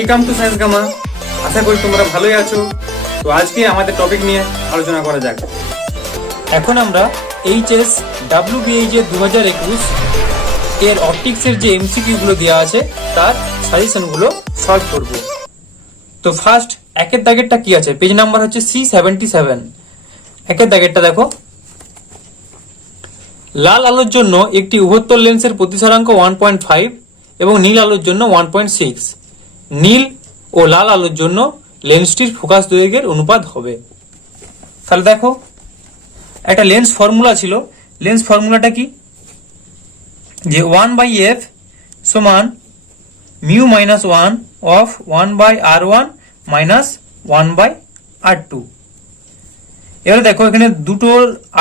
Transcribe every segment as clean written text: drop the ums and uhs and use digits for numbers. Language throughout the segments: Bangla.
Welcome to science gamma. আশা করি তোমরা ভালোই আছো। তো আজকে আমাদের টপিক নিয়ে আলোচনা করা যাক। এখন আমরা এইচএস WBH 2021 এর অপটিক্সের যে এমসিকিউগুলো দেওয়া আছে তার সাজেশনগুলো সলভ করব। তো ফার্স্ট একের দাগেরটা কি আছে, পেজ নাম্বার হচ্ছে C77। একের দাগেরটা দেখো, লাল আলোর জন্য একটি উভত্তর লেন্সের প্রতিসরাঙ্ক 1.5 এবং নীল আলোর জন্য 1.6। নীল ও লাল আলোর জন্য লেন্সটির ফোকাস দৈর্ঘ্যের অনুপাত হবে। তাহলে দেখো একটা লেন্স ফর্মুলা ছিল। লেন্স ফর্মুলাটা কি, যে 1/f সমান mu minus 1 of 1/r1 minus 1/r2। এবারে দেখো এখানে দুটো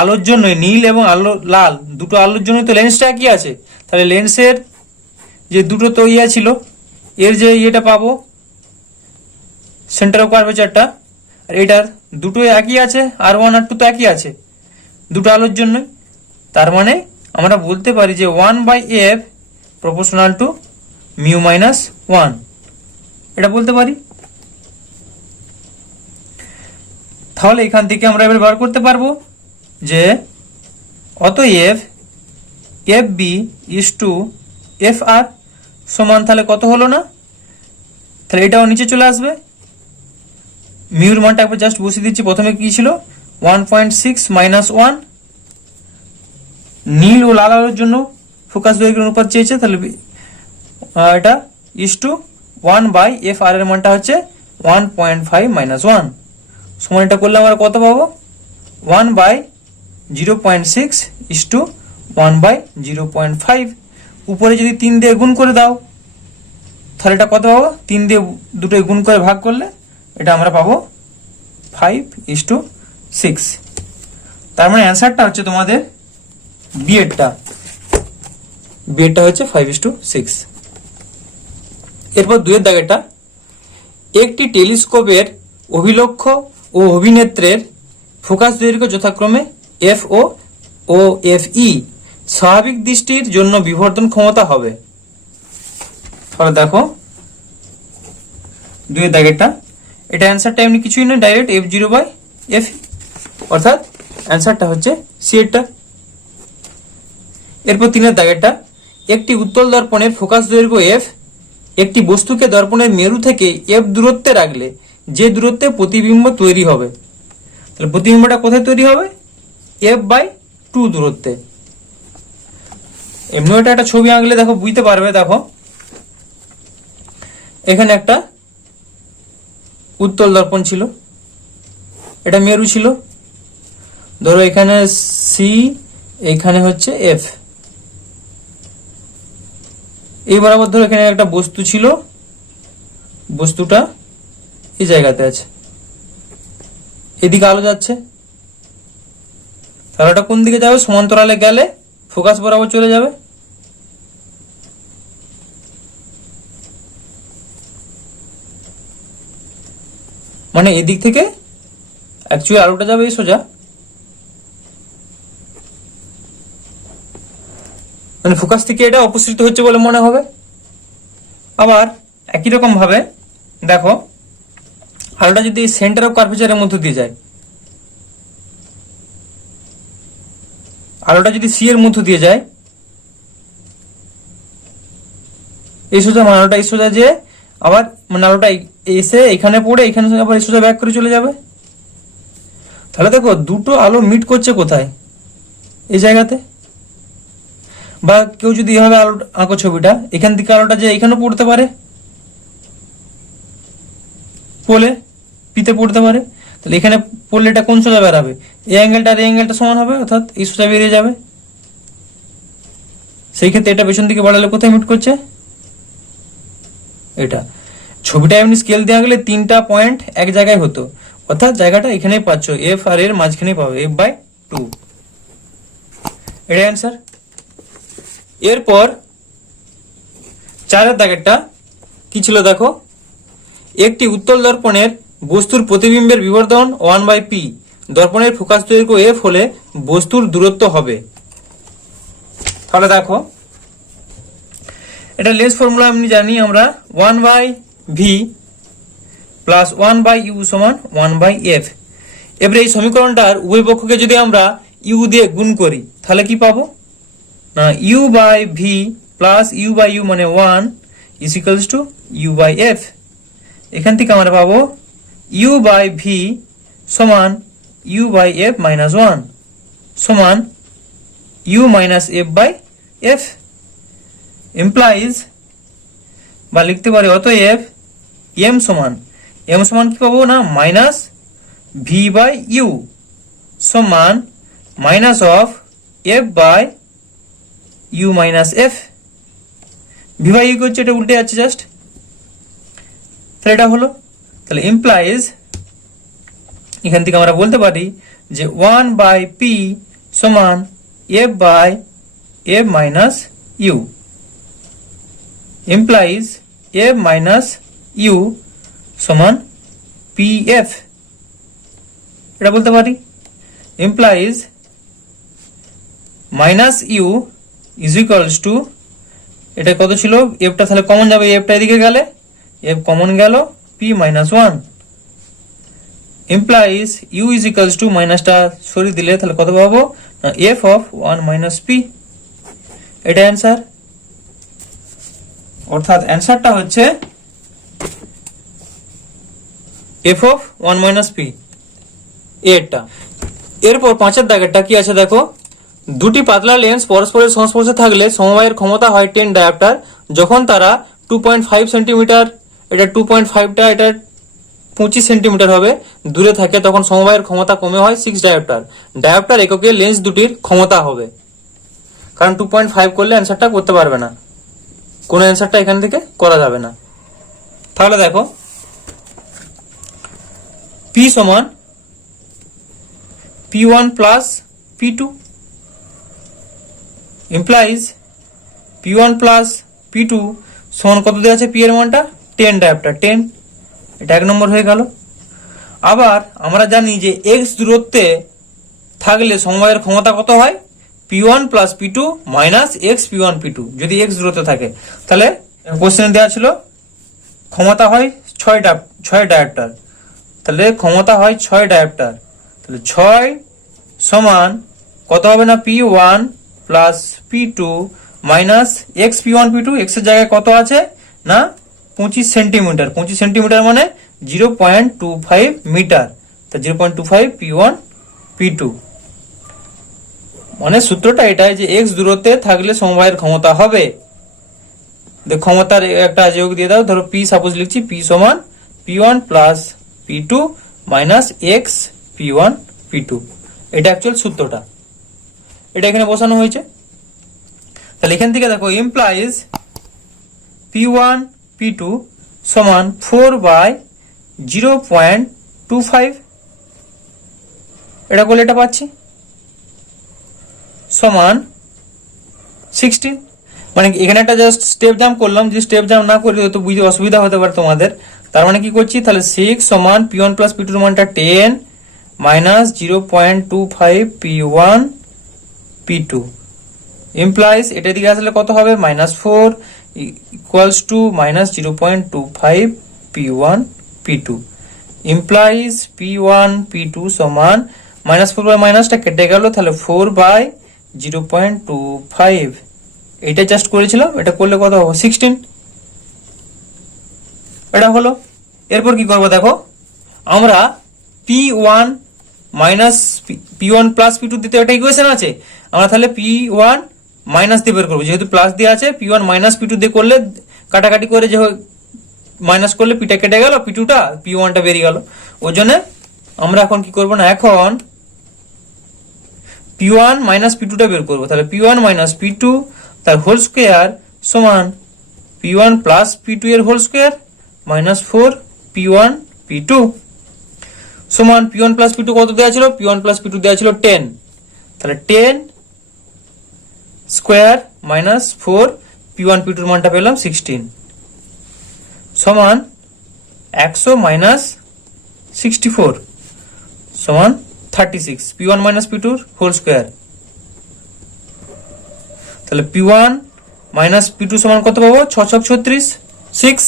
আলোর জন্য, নীল এবং আলো লাল দুটো আলোর জন্য তো লেন্সটা একই আছে। তাহলে লেন্সের যে দুটো তো ইয়ে ছিল, এর যে ইয়েটা পাবো সেন্টার অফ কার্ভেচারটা, আর এটার দুটো একই আছে, R1 R2 তো একই আছে দুটো আলোর জন্য। তার মানে আমরা বলতে পারি যে 1/f proportional to mu minus 1, এটা বলতে পারি। তাহলে এখান থেকে আমরা এবার বার করতে পারবো যে অতএব FB ইজ টু FR সমান, তাহলে কত হলো না, তাহলে এটাও নিচে চলে আসবে। মিউর মানটা একবার জাস্ট বসিয়ে দিচ্ছি। প্রথমে কি ছিল 1.6 মাইনাস 1, নীল ও লাল আলোর জন্য ফোকাস দৈর্ঘ্যের অনুপাত চেয়েছে, তাহলে এটা ইজ টু 1/FR এর মানটা হচ্ছে 1.5 মাইনাস 1 সমান, এটা করলে আমরা কত পাবো 1/0.6 ইজ টু 1/0.5। উপরে যদি 3 দিয়ে গুণ করে দাও তাহলে এটা কত পাবো, 3 দিয়ে দুটোই গুণ করে ভাগ করলে এটা আমরা পাবো 5:6। তার মানে অ্যান্সারটা হচ্ছে তোমাদের বিএডটা হচ্ছে 5:6। এরপর দুয়ের দাগেটা, একটি টেলিস্কোপের অভিলক্ষ ও অভিনেত্রের ফোকাস দৈর্ঘ্য যথাক্রমে FO ও FE স্বাভাবিক দৃষ্টির জন্য বিবর্ধন ক্ষমতা হবে। তাহলে দেখো দুয়ের দাগেরটা, এটা অ্যান্সারটা এমনি কিছুই নয়, ডাইরেক্ট F0/FE, অর্থাৎ অ্যান্সারটা হচ্ছে সি এরটা। এরপর তিনের দাগেরটা, একটি উত্তল দর্পণের ফোকাস দৈর্ঘ্য F একটি বস্তুকে দর্পণের মেরু থেকে F দূরত্বে রাখলে যে দূরত্বে প্রতিবিম্ব তৈরি হবে। তাহলে প্রতিবিম্বটা কোথায় তৈরি হবে, F/2 দূরত্বে। এমনি এটা একটা ছবি আঁকলে দেখো বুঝতে পারবে। দেখো এখানে একটা উত্তল দর্পণ ছিল, এটা মেরু ছিল, ধরো এখানে C, এখানে হচ্ছে F। এই বরাবর ধরো এখানে একটা বস্তু ছিল, বস্তুটা এই জায়গাতে আছে, এদিকে আলো যাচ্ছে, তাহলে এটা কোন দিকে যাবে, সমান্তরালে গেলে ফোকাস বরাবর চলে যাবে। মানে এদিক থেকে অ্যাকচুয়ালি আলোটা যাবে এই সোজা, মানে ফোকাস থেকে এটা অপসৃত হচ্ছে বলে মনে হবে। আবার একই রকম ভাবে দেখো আলোটা যদি সেন্টার অফ কার্ভেচারের মধ্যে দিয়ে যায়, আলোটা যদি সি এর মধ্যে দিয়ে যায় এই সোজা, মানে আলোটা এই সোজা যে আবার মানে আলোটা এসে এখানে পড়ে এখানে আবার এই সোজা ব্যাক করে চলে যাবে। তাহলে দেখো দুটো আলো মিট করছে কোথায়, এই জায়গাতে। বা কেউ যদি এভাবে আলো আঁকো ছবিটা, এখান থেকে আলোটা যে এখানে পড়তে পারে, পোলে পিতে পড়তে পারে, তাহলে এখানে পড়লে এটা কোন সোজা বেরাবে, এই অ্যাঙ্গেলটা আর এই অ্যাঙ্গেলটা সমান হবে, অর্থাৎ এই সোজা বেরিয়ে যাবে। সেই ক্ষেত্রে এটা পেছন দিকে বাড়ালে কোথায় মিট করছে, এটা। ছবিটা এমনি স্কেল দেওয়া গেলে 3টা পয়েন্ট এক জায়গায় হতো, অর্থাৎ জায়গাটা এখানেই পাচ্ছ, F আর এর মাঝখানেই পাবে, F/2, এটা অ্যান্সার। এরপর 4এর দাগেরটা কি ছিল দেখো, একটি উত্তল দর্পণের বস্তুর প্রতিবিম্বের বিবর্ধন 1/p, দর্পণের ফোকাস দৈর্ঘ্য F হলে বস্তুর দূরত্ব হবে। তাহলে দেখো এটা লেন্স ফর্মুলা আমি জানি আমরা, 1/p ভি প্লাস 1/u সমান 1/f। এবারে এই সমীকরণটার উভয় পক্ষকে যদি আমরা ইউ দিয়ে গুণ করি তাহলে কি পাবো না, u/v প্লাস u/u মানে 1 ইজ ইকুয়ালস টু u/f। এখান থেকে আমরা পাবো u/v সমান u/f মাইনাস 1 সমান u মাইনাস f/f ইমপ্লাইজ বা লিখতে পারি অতএব m সমান কি পাবো না মাইনাস v/u সমান minus of f/u minus f। v/u হচ্ছে এটা উল্টে যাচ্ছে জাস্ট, তাহলে এটা হলো, তাহলে ইমপ্লাইজ এখান থেকে আমরা বলতে পারি যে 1/p সমান f/f minus u implies f minus u সমান pf। এটা বলতে পারি implies minus U is equals to, এটা কত ছিল এফটা, তাহলে কমন যাবে, এফটা এদিকে গেলে এফ কমন গেল, P minus 1 implies U is equals to মাইনাসটা সরিয়ে দিলে তাহলে কত পাবো না এফ অফ 1 মাইনাস পি। এটা অ্যান্সার, অর্থাৎ অ্যান্সারটা হচ্ছে এফ অফ 1 মাইনাস পি এটা। এরপর 5 দাগেরটা কি আছে দেখো, দুটি পাতলা লেন্স পরস্পরের সংস্পর্শে থাকলে সমবায়ের ক্ষমতা হয় 10 ডায়োপ্টার যখন তারা 2.5 সেন্টিমিটার, এটা 2.5টা এটা 25 সেন্টিমিটার হবে দূরে থাকে, তখন সমবায়ের ক্ষমতা কমে হয় 6 ডায়োপ্টার। ডায়োপ্টার এককে লেন্স দুটির ক্ষমতা হবে, কারণ 2.5 করলে অ্যান্সারটা করতে পারবে না, কোনো অ্যান্সারটা এখান থেকে করা যাবে না। তাহলে দেখো পি সমান p1 plus p2 implies p1 plus p2 সমান কত দেওয়া আছে, p এর মানটা 10 ডায়োপ্টার 10, এটা 1 নম্বর হয়ে গেল। আবার আমরা জানি যে x দূরত্বে থাকলে সমবায়ের ক্ষমতা কত হয়, p1 plus p2 minus x p1 p2 যদি x দূরত্বে থাকে, তাহলে কোশ্চেনে দেওয়া ছিল ক্ষমতা হয় 6 ডায়োপ্টার, তাহলে ক্ষমতা হয় 6 ডায়োপ্টার, তাহলে 6 সমান কত হবে না p1 plus p2 minus x p1 p2, x এর জায়গায় কত আছে না 25 সেন্টিমিটার, 25 সেন্টিমিটার মানে 0.25 মিটার, তা 0.25 p1 p2 মানে সূত্রটা এটাই যে x দূরত্বে থাকলে সমবায়ের ক্ষমতা হবে। ক্ষমতার একটা যোগ দিয়ে দাও, ধরো p সাপোজ লিখছি, p সমান p1 plus p2 minus x p1 p2, এটা অ্যাকচুয়াল সূত্রটা, এটা এখানে বসানো হয়েছে। তাহলে এখান থেকে দেখো ইমপ্লাইজ p1 p2 সমান 4/0.25, এটা করলে এটা পাচ্ছি সমান 16, মানে এখানে একটা জাস্ট স্টেপ জাম্প করলাম, যদি স্টেপ জাম্প না করি তো বুঝতে অসুবিধা হতে পারে তোমাদের, তার মানে কি করছি তাহলে 6 সমান p1 প্লাস p2 এর মানটা 10 মাইনাস 0.25 p1 p2 ইমপ্লাইজ এটা দিকে আসলে কত হবে minus 4 equals to minus 0.25 p1 p2 implies p1 p2 সমান মাইনাস 4 বাই মাইনাসটা কেটে গেল, তাহলে 4/0.25, এটা জাস্ট করেছিলাম, এটা করলে কত হবে 16, এটা হলো। এরপর কি করবো দেখো, আমরা p1 minus p1 plus p2 দিতে একটা ইকুয়েশন আছে, আমরা তাহলে p1 মাইনাস দিয়ে বের করবো, যেহেতু প্লাস দিয়ে আছে p1 মাইনাস p2 দিয়ে করলে কাটাকাটি করে যে মাইনাস করলে পিটা কেটে গেল, p2টা p1টা বেরিয়ে গেল, ওই জন্য আমরা এখন কি করবো না এখন p1 মাইনাস p2টা বের করবো, তাহলে p1 মাইনাস p2 তার হোল স্কোয়ার সমান p1 প্লাস p2 এর whole square minus 4 p1 p2 সমান p1 প্লাস p2 কত দেওয়া ছিল, p1 প্লাস p2 দেওয়া ছিল 10, তাহলে 10 স্কোয়ার মাইনাস 4 p1 p2 এর মানটা পেলাম 16 সমান 100 মাইনাস 64 সমান 36, p1 minus p2 whole square, তাহলে p1 মাইনাস p2 সমান কত পাবো 6 6 36,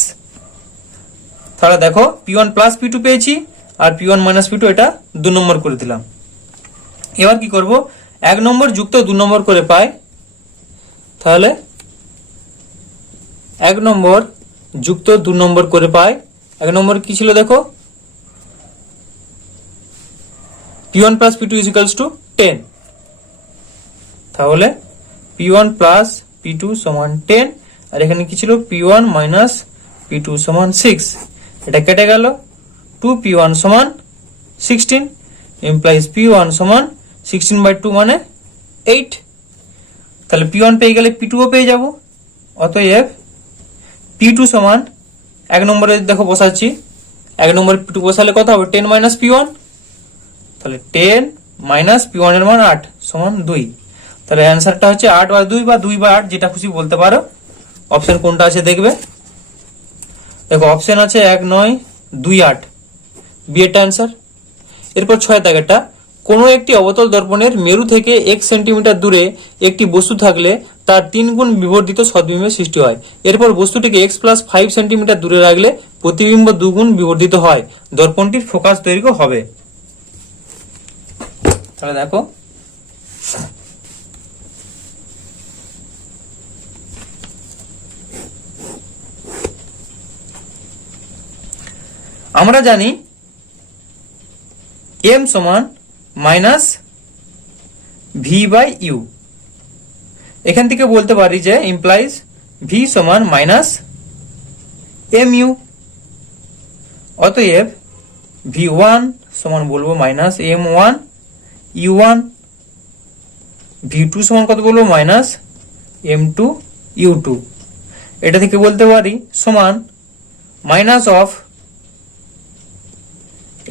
তাহলে দেখো P1 প্লাস P2 পেয়েছি, আর P1 মাইনাস P2 এটা 2 নম্বর করে দিলাম। এবার কি করব, 1 নম্বর যুক্ত 2 নম্বর করে পাই। তাহলে 1 নম্বর যুক্ত 2 নম্বর করে পাই। 1 নম্বর কি ছিল দেখো, P1 plus P2 is equals two 10। তাহলে P1 প্লাস P2 সমান 10, আর এখানে কি ছিল P1 মাইনাস P2 সমান 6। এটা কেটে গেল, 2P1 সমান 16 ইমপ্লাইজ P1 সমান 16/2 মানে 8। তাহলে P1 পেয়ে গেলে P2 ও পেয়ে যাব। অতএব P2 সমান 1 নম্বরে দেখো বসাচ্ছি, 1 নম্বরে P2 বসালে কত হবে, 10 মাইনাস P1। তাহলে 10 মাইনাস P1 এর মান 8 সমান 2। তাহলে অ্যান্সারটা হচ্ছে 8/2 বা 2/8, যেটা খুশি বলতে পারো। অপশন কোনটা আছে দেখবে, দেখো অপশন আছে 1, 9, 2, 8, বি এর অ্যান্সার। এরপর 6 দাগেরটা, কোনো একটি অবতল দর্পণের মেরু থেকে 1 সেন্টিমিটার দূরে একটি বস্তু থাকলে তার 3 গুণ বিবর্ধিত সদ্বিম্বের সৃষ্টি হয়। এরপর বস্তুটিকে x প্লাস 5 সেন্টিমিটার দূরে রাখলে প্রতিবিম্ব 2 গুণ বিবর্ধিত হয়, দর্পণটির ফোকাস দৈর্ঘ্য হবে। তাহলে দেখো আমরা জানি m সমান মাইনাস ভি বাই ইউ। এখান থেকে বলতে পারি যে ইমপ্লাইজ ভি সমান মাইনাস এম ইউ। অতএব V1 সমান বলবো মাইনাস M1 U1, V2 সমান কত বলবো মাইনাস M2 U2। এটা থেকে বলতে পারি সমান মাইনাস অফ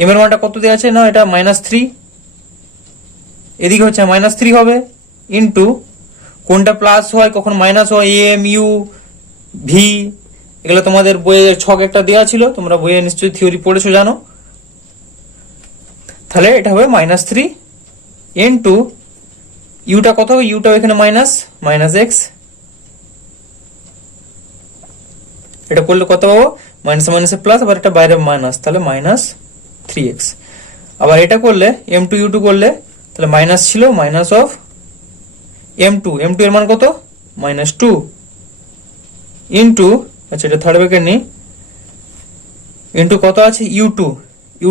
এম এর মানটা কত দেওয়া আছে না, এটা -3, এদিকে হচ্ছে -3 হবে, ইন্টু কোনটা প্লাস হয় কখন মাইনাস হয়, এম ইউ ভি, এগুলো তোমাদের বইয়ে ছক একটা দেওয়া ছিল, তোমরা বইয়ে নিশ্চয়ই থিওরি পড়েছো জানো। তাহলে এটা হবে -3 ইন্টু ইউটা কত হবে, ইউটাও এখানে মাইনাস এক্স। এটা করলে কত পাবো, মাইনাস মাইনাসে প্লাস, আবার এটা বাইরে মাইনাস, তাহলে -3x। আবার এটা করলে M2 U2 করলে তাহলে মাইনাস ছিল, মাইনাস অফ M2 এর মান কত -2 ইন্টু, আচ্ছা এটা থার্ড ব্র্যাকেট নেই, ইন্টু কত আছে U2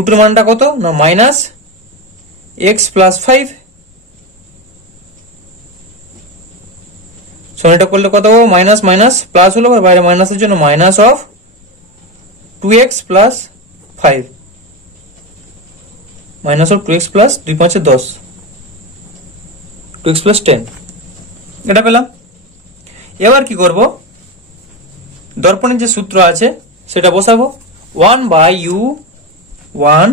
এর মানটা কত না মাইনাস x প্লাস 5। সো এটা করলে কত পাবো, মাইনাস মাইনাস প্লাস হলো, আর বাইরে মাইনাসের জন্য minus of 2x plus 5, minus of 2x plus 2 5 10, 2x plus 10, এটা পেলাম। এবার কি করব, দর্পণের যে সূত্র আছে সেটা বসাবো। 1/u1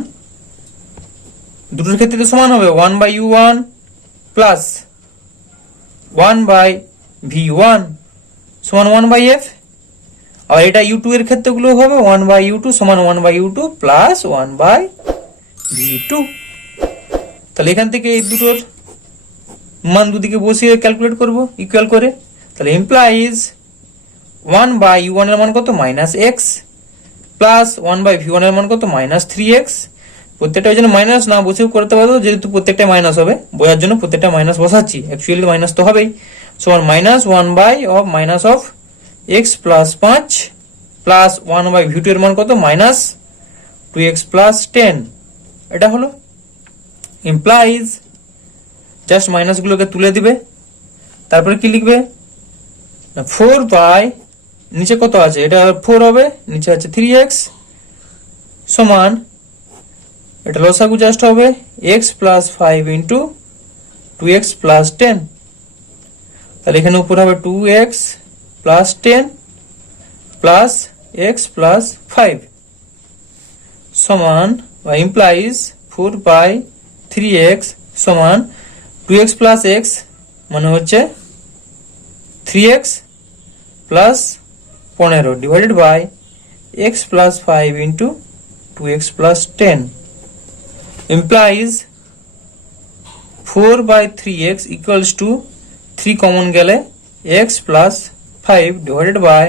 দুটোর ক্ষেত্রে তো সমান হবে, 1/u1 প্লাস 1/v1 সমান 1/f। আর এটা u2 এর ক্ষেত্রে গুলো হবে 1/u2 সমান 1/u2 প্লাস 1/v2। তাহলে এখান থেকে এই দুটোর মান দুদিকে বসিয়ে ক্যালকুলেট করব ইকুয়াল করে। তাহলে ইমপ্লাইজ 1/u1 এর মান কত -x প্লাস 1/v1 এর মান কত -3x। প্রত্যেকটা ওই জন্য মাইনাস না বসেও করতে পারো, যেহেতু প্রত্যেকটা মাইনাস হবে, বোঝার জন্য প্রত্যেকটা মাইনাস বসাচ্ছি, অ্যাকচুয়ালি মাইনাস তো হবেই। সমান minus of x plus 5 plus 1/v2 এর মান কত -2x প্লাস 10। এটা হলো ইমপ্লাইজ, জাস্ট মাইনাস গুলোকে তুলে দিবে, তারপরে কি লিখবে 4 নিচে কত আছে, এটা 4 হবে, নিচে আছে 3x সমান, এটা লসাগু জাস্ট হবে x plus 5 into 2x plus 10। তাহলে এখানে উপর হবে 2x plus 10 plus x plus 5 সমান বা ইমপ্লাইজ 4/3x সমান 2x প্লাস x মানে হচ্ছে 3x plus 15 divided by x plus 5 into 2x plus 10 implies 4/3x equals to 3 কমন গেলে x plus 5 divided by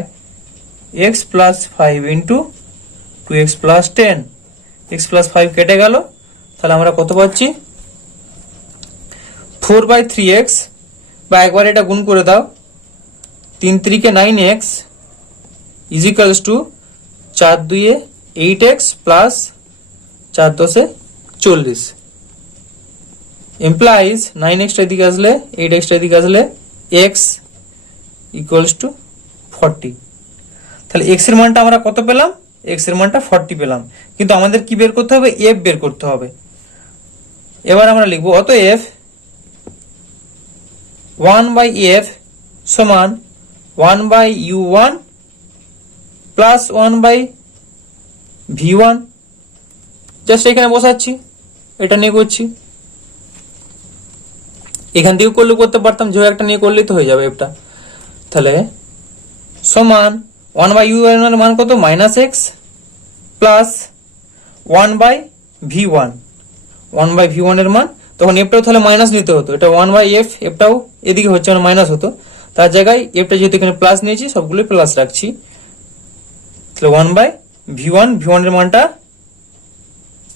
x plus 5 into 2x plus 10, x plus 5 কেটে গেল, তাহলে আমরা কত পাচ্ছি 4/3x, বা একবার এটা গুণ করে দাও, 3 3 9x is equals two 4 2 8x plus 4 10 40, implies 9x এদিকে আসলে 8x এদিকে আসলে x ইকুয়ালস টু 40। তাহলে x এর মানটা আমরা কত পেলাম, x এর মানটা 40 পেলাম, কিন্তু আমাদের কি বের করতে হবে, f বের করতে হবে। এবার আমরা লিখব অতএব 1/f সমান 1/u1 প্লাস 1/v1, জাস্ট এখানে বসাচ্ছি, এটা নিয়ে করছি, এখান থেকে করলে করতে পারতাম, যে একটা নিয়ে করলেই তো হয়ে যাবে এটা। তাহলে সমান 1/u1 এর মান কত, -x প্লাস 1/v1, 1/v1 এর মান, তখন এফটাও তাহলে মাইনাস নিতে হতো, এটা 1/f, এফটাও এদিকে হচ্ছে মানে মাইনাস হতো, তার জায়গায় এফটা যেহেতু এখানে প্লাস নিয়েছি সবগুলো প্লাস রাখছি, তাহলে 1/v1, v1 এর মানটা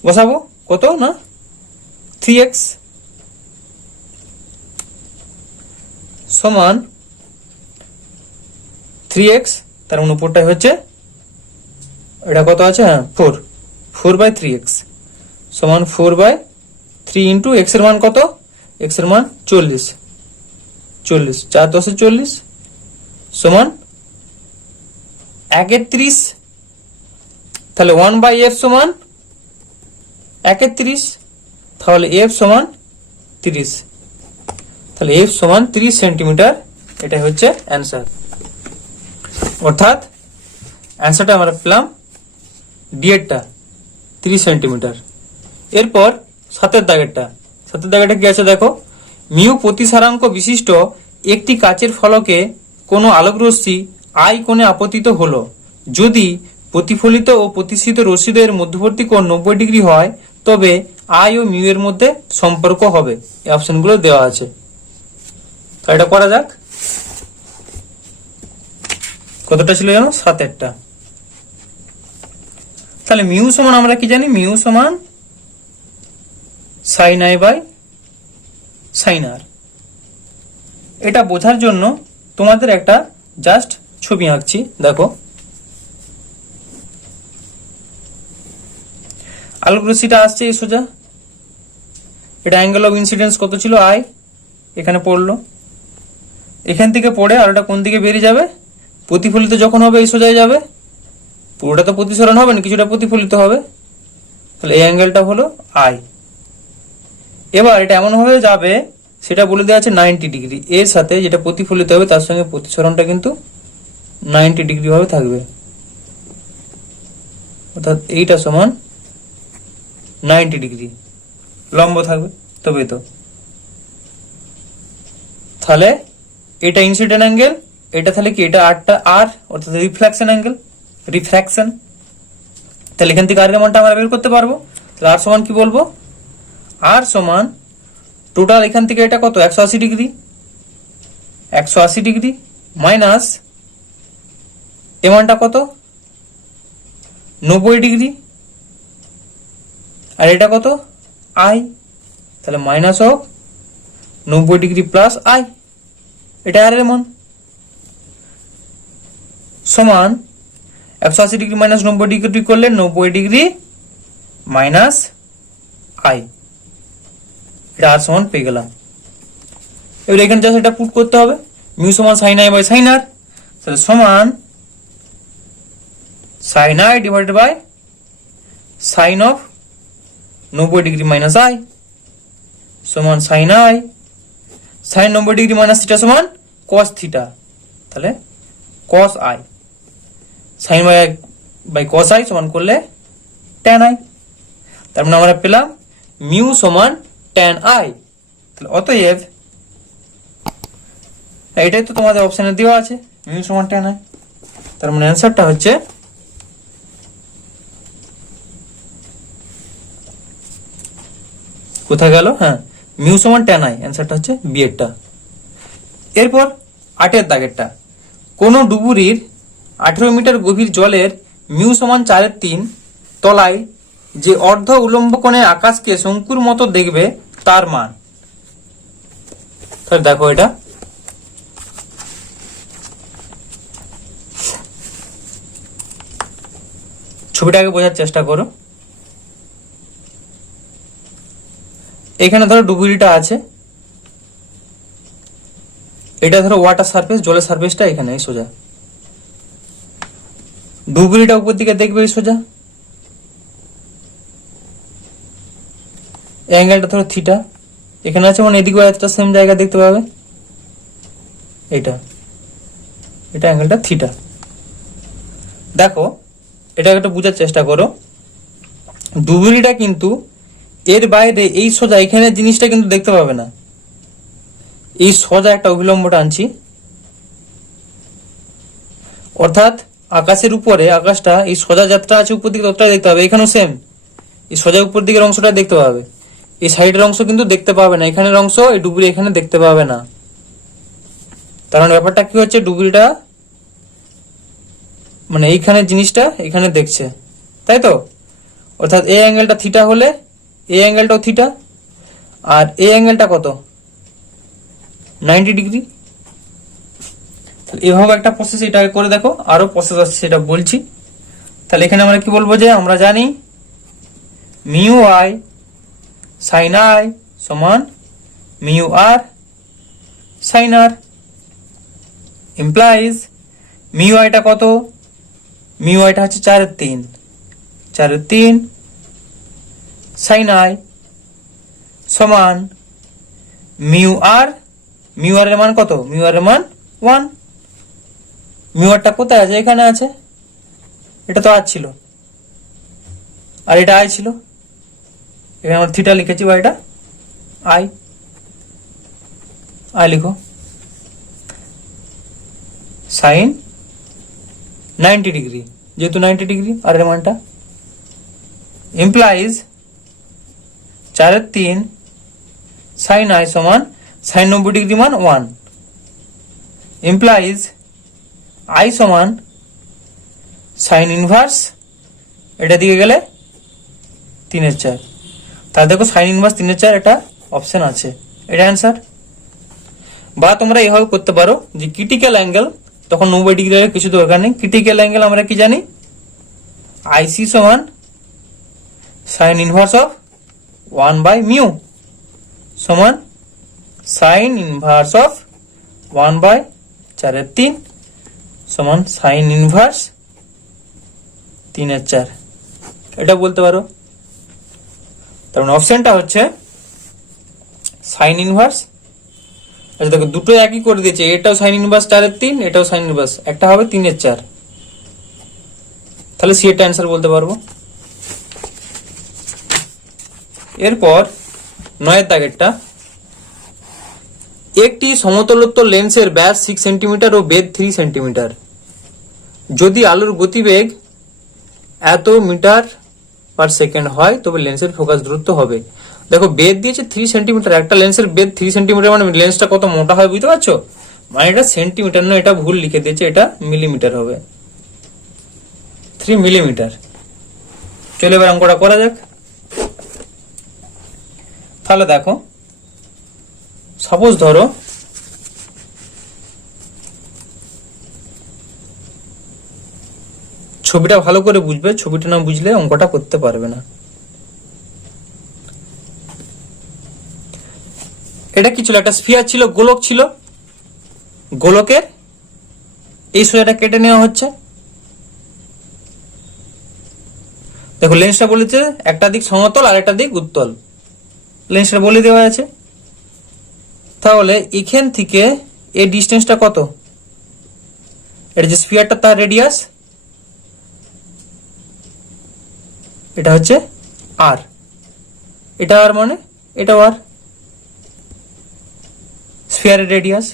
বসাবো কত না 3x সমান 3x, তার মানে উপরটাই হচ্ছে এটা কত আছে, হ্যাঁ 4/3x সমান 4/3 ইন্টু x এর মান কত, x এর মান 40, 4 10 40 সমান 31, তাহলে 1/f সমান 31, তাহলে f সমান 30, তাহলে f সমান 30 সেন্টিমিটার, এটাই হচ্ছে অ্যান্সার। অর্থাৎ অ্যান্সারটা আমরা পেলাম ডি এরটা 30 সেন্টিমিটার। এরপর 7 দাগেরটা কি আছে দেখো, মিউ প্রতিসারাঙ্ক বিশিষ্ট একটি কাচের ফলকে কোনো আলোকরশ্মি আই কোণে আপতিত হলো যদি প্রতিফলিত ও প্রতিসৃত রশ্মিদের মধ্যবর্তী কোণ 90 ডিগ্রি হয়, তবে আই ও মিউ এর মধ্যে সম্পর্ক হবে। এই অপশনগুলো দেওয়া আছে, এটা করা যাক। কতটা ছিল জানো, 7টা। তাহলে মিউ সমান আমরা কি জানি, মিউ সমান সাইন আই বাই সাইন আর। এটা বোঝার জন্য তোমাদের একটা জাস্ট ছবি আঁকছি, দেখো আলোক রশ্মিটা আসছে এই সোজা, এটা অ্যাঙ্গেল অফ ইনসিডেন্স কত ছিল আই, এখানে পড়লো, এখান থেকে পড়ে আর এটা কোন দিকে বেরিয়ে যাবে, প্রতিফলিত যখন হবে এই সোজায় যাবে, পুরোটা তো প্রতিসরণ হবে না, কিছুটা প্রতিফলিত হবে, তাহলে এই অ্যাঙ্গেলটা হলো আই। এবার এটা এমন ভাবে যাবে, সেটা বলে দেওয়া আছে 90 ডিগ্রি, এর সাথে যেটা প্রতিফলিত হবে তার সঙ্গে প্রতিসরণটা কিন্তু 90 ডিগ্রি ভাবে থাকবে, অর্থাৎ এইটা সমান 90 ডিগ্রি লম্ব থাকবে, তবে তো তাহলে এটা ইনসিডেন্ট অ্যাঙ্গেল, এটা তাহলে কি, এটা আরটা আর, অর্থাৎ রিফ্লেকশন অ্যাঙ্গেল, রিফ্র্যাকশন। তাহলে এখান থেকে আর এর মানটা আমরা বের করতে পারবো। তাহলে আর সমান কি বলবো, আর সমান টোটাল এখান থেকে এটা কত 180 ডিগ্রি, 180 ডিগ্রি মাইনাস এ মানটা কত 90 ডিগ্রি, আর এটা কত আই, তাহলে minus of 90 degree plus I, এটা আর এর মান সমান 180 ডিগ্রি মাইনাস 90 ডিগ্রি করলে 90 ডিগ্রি মাইনাস আই, এটা আর সমান পেয়ে গেলাম। এবার এখানে জাস্ট এটা পুট করতে হবে, মিউ সমান sine i by sine r, তাহলে সমান sine i divided by sine of 90 degree minus i সমান sine i, sine 90 degree minus theta সমান কস থিটা, তাহলে cos i, sine by cos i সমান করলে ট্যান আই, তার মানে আমরা পেলাম মিউ সমান ট্যান আই। তাহলে অতএব এটাই তো তোমাদের অপশনে দেওয়া আছে, মিউ সমান ট্যান আই, তার মানে অ্যান্সারটা হচ্ছে কোথায় গেল, হ্যাঁ মিউ সমান ট্যান আই, অ্যান্সারটা হচ্ছে বি এরটা। এরপর 8 দাগেরটা, কোন ডুবুরির 18 মিটার গভীর জলের মিউ সমান 4/3 তলায় যে অর্ধ উলম্ব কোণে আকাশকে শঙ্কুর মতো দেখবে তার মান। তাহলে দেখো এটা ছবিটাকে বোঝার চেষ্টা করো। এখানে ধরো ডুবুরিটা আছে, এটা ধরো ওয়াটার সারফেস, জলের সারফেসটা এখানে এই সোজা, ডুবুরিটা উপর দিকে দেখবে এই সোজা, অ্যাঙ্গেলটা ধরো থিটা এখানে আছে, মানে এদিকে একটা সেম জায়গা দেখতে পাবে, এটা এটা অ্যাঙ্গেলটা থিটা। দেখো এটা একটা বোঝার চেষ্টা করো, ডুবুরিটা কিন্তু এর বাইরে এই সোজা এখানে জিনিসটা কিন্তু দেখতে পাবে না। এই সোজা একটা অভিলম্ব টানছি, অর্থাৎ আকাশের উপরে, আকাশটা এই সোজা যাত্রা আছে উপর দিকে ততটাই দেখতে পাবে। এখানেও সেম, এই সোজা উপর দিকের অংশটা দেখতে পাবে, এই সাইডের অংশ কিন্তু দেখতে পাবে না, এখানের অংশ এই ডুবুরি এখানে দেখতে পাবে না। তার মানে ব্যাপারটা কি হচ্ছে, ডুবুরিটা মানে এইখানে জিনিসটা এখানে দেখছে, তাই তো? অর্থাৎ এই অ্যাঙ্গেলটা থিটা হলে এই অ্যাঙ্গেলটাও থিটা, আর এই অ্যাঙ্গেলটা কত, 90 ডিগ্রি। এভাবে একটা প্রসেস এটাকে করে দেখো, আরো প্রসেস আছে সেটা বলছি। তাহলে এখানে আমরা কি বলবো, যে আমরা জানি মিউ আই সাইন আই সমান মিউ আর সাইন আর, ইমপ্লাইজ মিউ আইটা কত, মিউ আইটা হচ্ছে 4/3, 4/3 সাইন আই সমান মিউ আর, মিউ আর এর মান কত, মিউ আর এর মান 1। মিউ আরটা কোথায় আছে, এখানে আছে, এটা তো আর ছিল, আর এটা আই ছিল, এখানে আমরা থিটা লিখেছি বা এটা আই, আই লিখো, সাইন 90 ডিগ্রি, যেহেতু 90 ডিগ্রি আর এর মানটা, ইমপ্লাইজ 4/3 সাইন আই সমান সাইন 90 ডিগ্রি মান 1, ইমপ্লাইজ আই সমান সাইন ইনভার্স, এটা দিকে গেলে 3/4। তাহলে দেখো সাইন ইনভার্স 3/4 এটা অপশন আছে, এটা অ্যান্সার। বা তোমরা এভাবে করতে পারো যে ক্রিটিক্যাল অ্যাঙ্গেল, তখন 90 ডিগ্রি কিছু দরকার নেই, ক্রিটিক্যাল অ্যাঙ্গেল আমরা কি জানি, আইসি সমান সাইন ইনভার্স অফ 1/μ সমান সাইন ইনভার্স অফ 1/4/3 সমান সাইন ইনভার্স 3/4, এটা বলতে পারো। তার মানে অপশনটা হচ্ছে সাইন ইনভার্স। আচ্ছা দেখো দুটো একই করে দিয়েছে, এটাও সাইন ইনভার্স 4/3, এটাও সাইন ইনভার্স, একটা হবে 3/4, তাহলে সি এরটা অ্যান্সার বলতে পারবো। এরপর 9 দাগেরটা, একটি সমতলোত্ব লেন্সের ব্যাস 6 সেন্টিমিটার ও বেধ 3 সেন্টিমিটার, যদি আলোর গতিবেগ এত মিটার পার সেকেন্ড হয় তবে লেন্সের ফোকাস দূরত্ব হবে। দেখো বেধ দিয়েছে 3 সেন্টিমিটার, একটা লেন্সের বেধ 3 সেন্টিমিটার, মানে লেন্সটা কত মোটা হয় বুঝতে পারছো, মানে এটা সেন্টিমিটার নয়, এটা ভুল লিখে দিয়েছে, এটা মিলিমিটার হবে, 3 মিলিমিটার। চলো এবার অঙ্কটা করা যাক। তাহলে দেখো সাপোজ ধরো ছবিটা ভালো করে বুঝবে, ছবিটা না বুঝলে অঙ্কটা করতে পারবে না। এটা কি ছিল, একটা স্ফিয়ার ছিল, গোলক ছিল, গোলকের এই সোজাটা কেটে নেওয়া হচ্ছে। দেখো লেন্সটা বলেছে একটা দিক সমতল আর একটা দিক উত্তল, লেন্সটা বলে দেওয়া আছে। তাহলে এখান থেকে এই ডিস্টেন্সটা কত, এটা যে স্ফিয়ারটা তার রেডিয়াস, এটা হচ্ছে আর, এটা আর মানে এটাও আর, স্ফিয়ারের রেডিয়াস।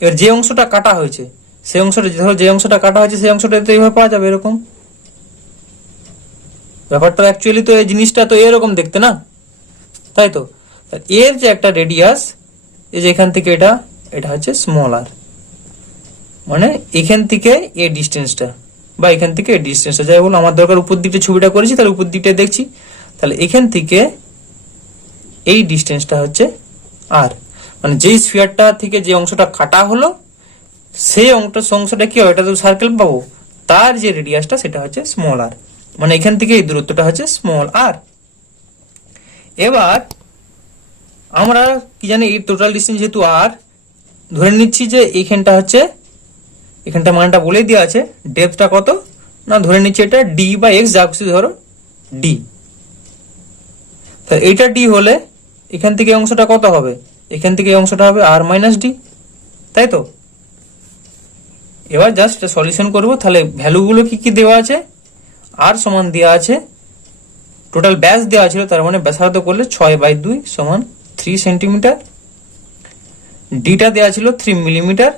এবার যে অংশটা কাটা হয়েছে সেই অংশটা, ধরো যে অংশটা কাটা হয়েছে সেই অংশটা তো এইভাবে পাওয়া যাবে, এরকম ব্যাপারটা। অ্যাকচুয়ালি তো এই জিনিসটা তো এরকম দেখতে না, তাই তো? এর যে একটা রেডিয়াস, এই যে এখান থেকে এটা, এটা হচ্ছে স্মল আর, মানে এখান থেকে এই ডিস্টেন্সটা, বা এখান থেকে এই ডিস্টেন্সটা, যাই বলো আমার দরকার উপর দিকটা ছবিটা করেছি, তাহলে উপর দিকটা দেখছি। তাহলে এখান থেকে এই ডিস্টেন্সটা হচ্ছে আর, মানে যেই স্ফিয়ারটা থেকে যে অংশটা কাটা হলো সেই অংশটা কি হবে, এটা তো সার্কেল পাবো, তার যে রেডিয়াসটা সেটা হচ্ছে স্মল আর, মানে এখান থেকে এই দূরত্বটা হচ্ছে স্মল আর। এবার আমরা কি জানি, এই টোটাল ডিস্টেন্স যেহেতু আর, ধরে নিচ্ছি যে এইখানটা হচ্ছে, এখানটা মানটা বলে দেওয়া আছে, ডেপথটা কত না, ধরে নিচ্ছি এটা ডি বা এক্স, যা খুশি ধরো ডি। তাহলে এইটা ডি হলে এখান থেকে অংশটা কত হবে, এখান থেকে অংশটা হবে আর মাইনাস ডি, তাই তো। এবার জাস্ট সলিউশন করব। তাহলে ভ্যালুগুলো কি কি দেওয়া আছে, আর সমান দেওয়া আছে, টোটাল ব্যাস দেওয়া ছিল, তার মানে ব্যাসার্ধ করলে 6/2 সমান 3 সেন্টিমিটার, ডিটা দেওয়া ছিল 3 মিলিমিটার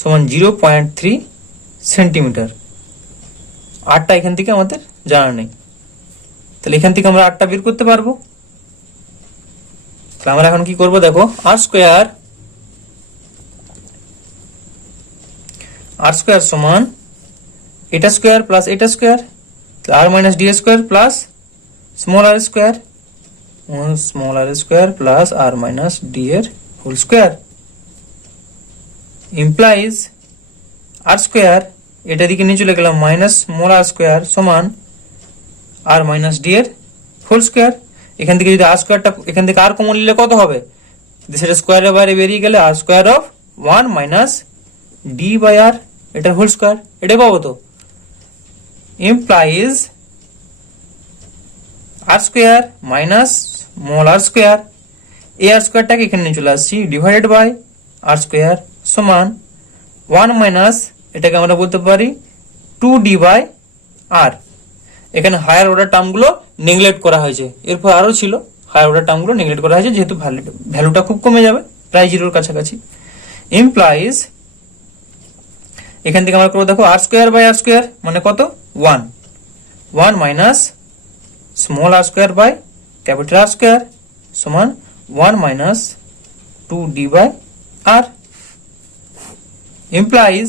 সমান 0.3 সেন্টিমিটার। আরটা এখান থেকে আমাদের জানা নেই, তাহলে এখান থেকে আমরা আরটা বের করতে পারবো। তাহলে আমরা এখন কি করব, দেখো আর স্কোয়ার সমান এটা স্কোয়ার প্লাস এটা square, R minus D square plus small আর square plus R minus D এর whole square implies R square, এটা দিকে নিয়ে চলে গেলাম, মাইনাস স্মল আর স্কোয়ার সমান আর মাইনাস ডি এর হোল স্কোয়ার। এখান থেকে যদি আর স্কোয়ারটা এখান থেকে আর কমন নিলে কত হবে, সেটা স্কোয়ারের বাইরে বেরিয়ে গেলে R square of 1 minus D by R, এটা হোল স্কোয়ার, এটা পাবো তো। Implies R square minus small আর স্কোয়ার, এই আর স্কোয়ারটাকে এখানে নিয়ে চলে আসছি, ডিভাইডেড বাই আর স্কোয়ার সমান 1 মাইনাস, এটাকে আমরা বলতে পারি 2d বাই আর। এখানে হায়ার অর্ডার টার্মগুলো নেগলেক্ট করা হয়েছে, এরপর আরো ছিল হায়ার অর্ডার টার্মগুলো নেগলেক্ট করা হয়েছে, যেহেতু ভ্যালুটা খুব কমে যাবে, প্রায় জিরোর কাছাকাছি। ইমপ্লাইজ এখান থেকে আমরা করবো, দেখো R square by R square মানে কত 1 minus small R square by capital R square সমান 1 minus 2d by R. Implies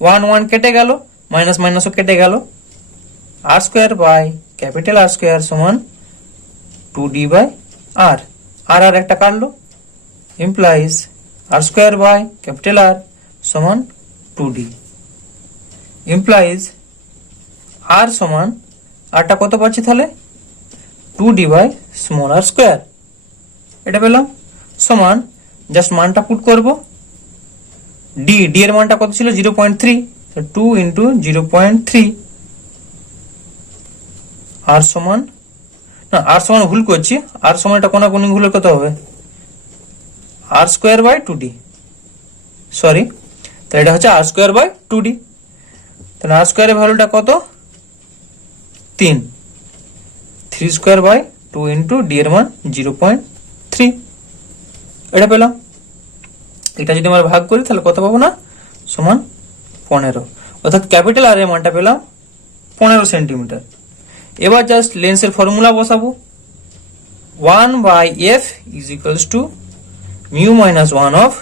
1 কেটে গেল, মাইনাস মাইনাসও কেটে গেল, R square by capital R square সমান 2d বাই আর, আর আর একটা কাটলো, implies R square by capital R সমান 2d, ইমপ্লাইজ আর সমান আরটা কত পাচ্ছি তাহলে 2d by small R square, এটা পেলাম সমান, জাস্ট মানটা পুট করব, ডি এর মানটা কত ছিল 0.3, 2 ইন্টু 0.3, আর সমান না, আর সমান ভুল করছি, আর সমান এটা কোনাকুনি ভুল কত হবে, আর স্কোয়ার বাই 2d, সরি, তাহলে এটা হচ্ছে আর স্কোয়ার বাই 2d। তাহলে আর স্কোয়ারের ভ্যালুটা কত 3 স্কোয়ার বাই 2 ইন্টু ডি এর মান 0.3, এটা পেলাম। এটা যদি আমরা ভাগ করি তাহলে কত পাবো না, সমান 15, অর্থাৎ ক্যাপিটাল আর এর মানটা পেলাম 15 সেন্টিমিটার। এবার জাস্ট লেন্সের ফর্মুলা বসাবো, 1 by F is equals to mu minus 1 of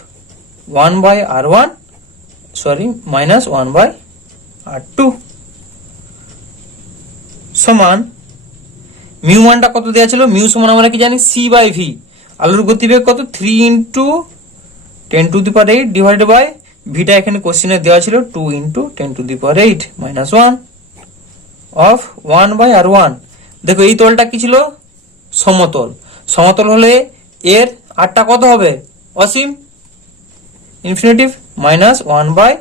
1 by r1, sorry minus 1 by r2 সমান, মিউ মানটা কত দেওয়া ছিল, মিউ সমান আমরা কি জানি সি বাই ভি, আলোর গতিবেগ কত 3 into 10 to the power 8 divided by ভিটা এখানে কোশ্চেনে দেওয়া ছিল 2 into 10 to the power 8 minus 1 of 1 by r1। দেখো এই তলটা কি ছিল, সমতল, সমতল হলে এর আরটা কত হবে অসীম, ইনফিনিটিভ, মাইনাস 1 বাই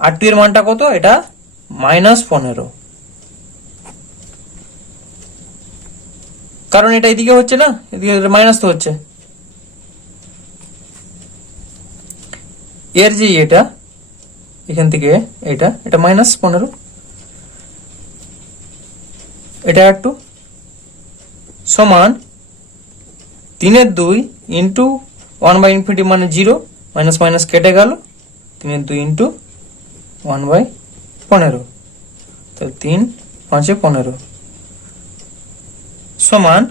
r2 এর মানটা কত, এটা মাইনাস 15, কারণ এটা এদিকে হচ্ছে না, এদিকে মাইনাস তো হচ্ছে, এর যে এটা এখান থেকে এটা মাইনাস 15, এটা একটু সমান 3/2 ইন্টু 1 বাই ইনফিনিটি মানে 0, মাইনাস মাইনাস কেটে গেল, 3/2 ইন্টু 1 বাই 15, তাহলে 3 5 15 সমান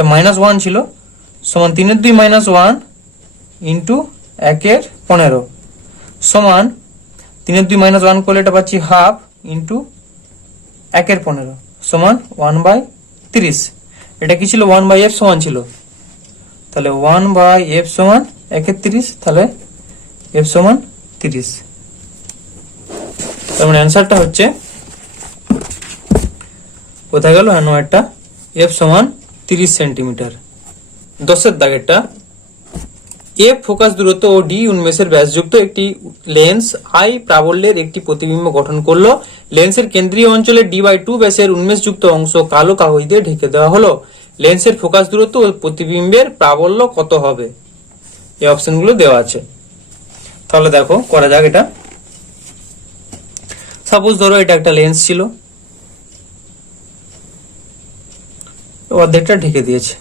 এটা -1 ছিল, সমান 3/2 -1 ইন্টু 1/15 সমান 3/2 -1 করলে এটা পাচ্ছি হাফ ইন্টু 1/15 সমান 1/30। এটা কি ছিল 1/f সমান ছিল, তাহলে 1/f সমান 1/30, তাহলে f সমান 30। তার মানে অ্যান্সারটা হচ্ছে কোথায় গেল হ্যানোয়ারটা, f সমান 30 সেন্টিমিটার। 10এর দাগেরটা, f ফোকাস দূরত্ব ও d উন্মেষের ব্যাসযুক্ত একটি লেন্স i প্রাবল্যের একটি প্রতিবিম্ব গঠন করলো। লেন্সের কেন্দ্রীয় অঞ্চলে d/2 ব্যাসের উন্মেষযুক্ত অংশ কালো কাগজ দিয়ে ঢেকে দেওয়া হলো। লেন্সের ফোকাস দূরত্ব ও প্রতিবিম্বের প্রাবল্য কত হবে? এই অপশনগুলো দেওয়া আছে। তাহলে দেখো করা যাক এটা। সাপোজ ধরো এটা একটা লেন্স ছিল, অর্ধেকটা ঢেকে দিয়েছে।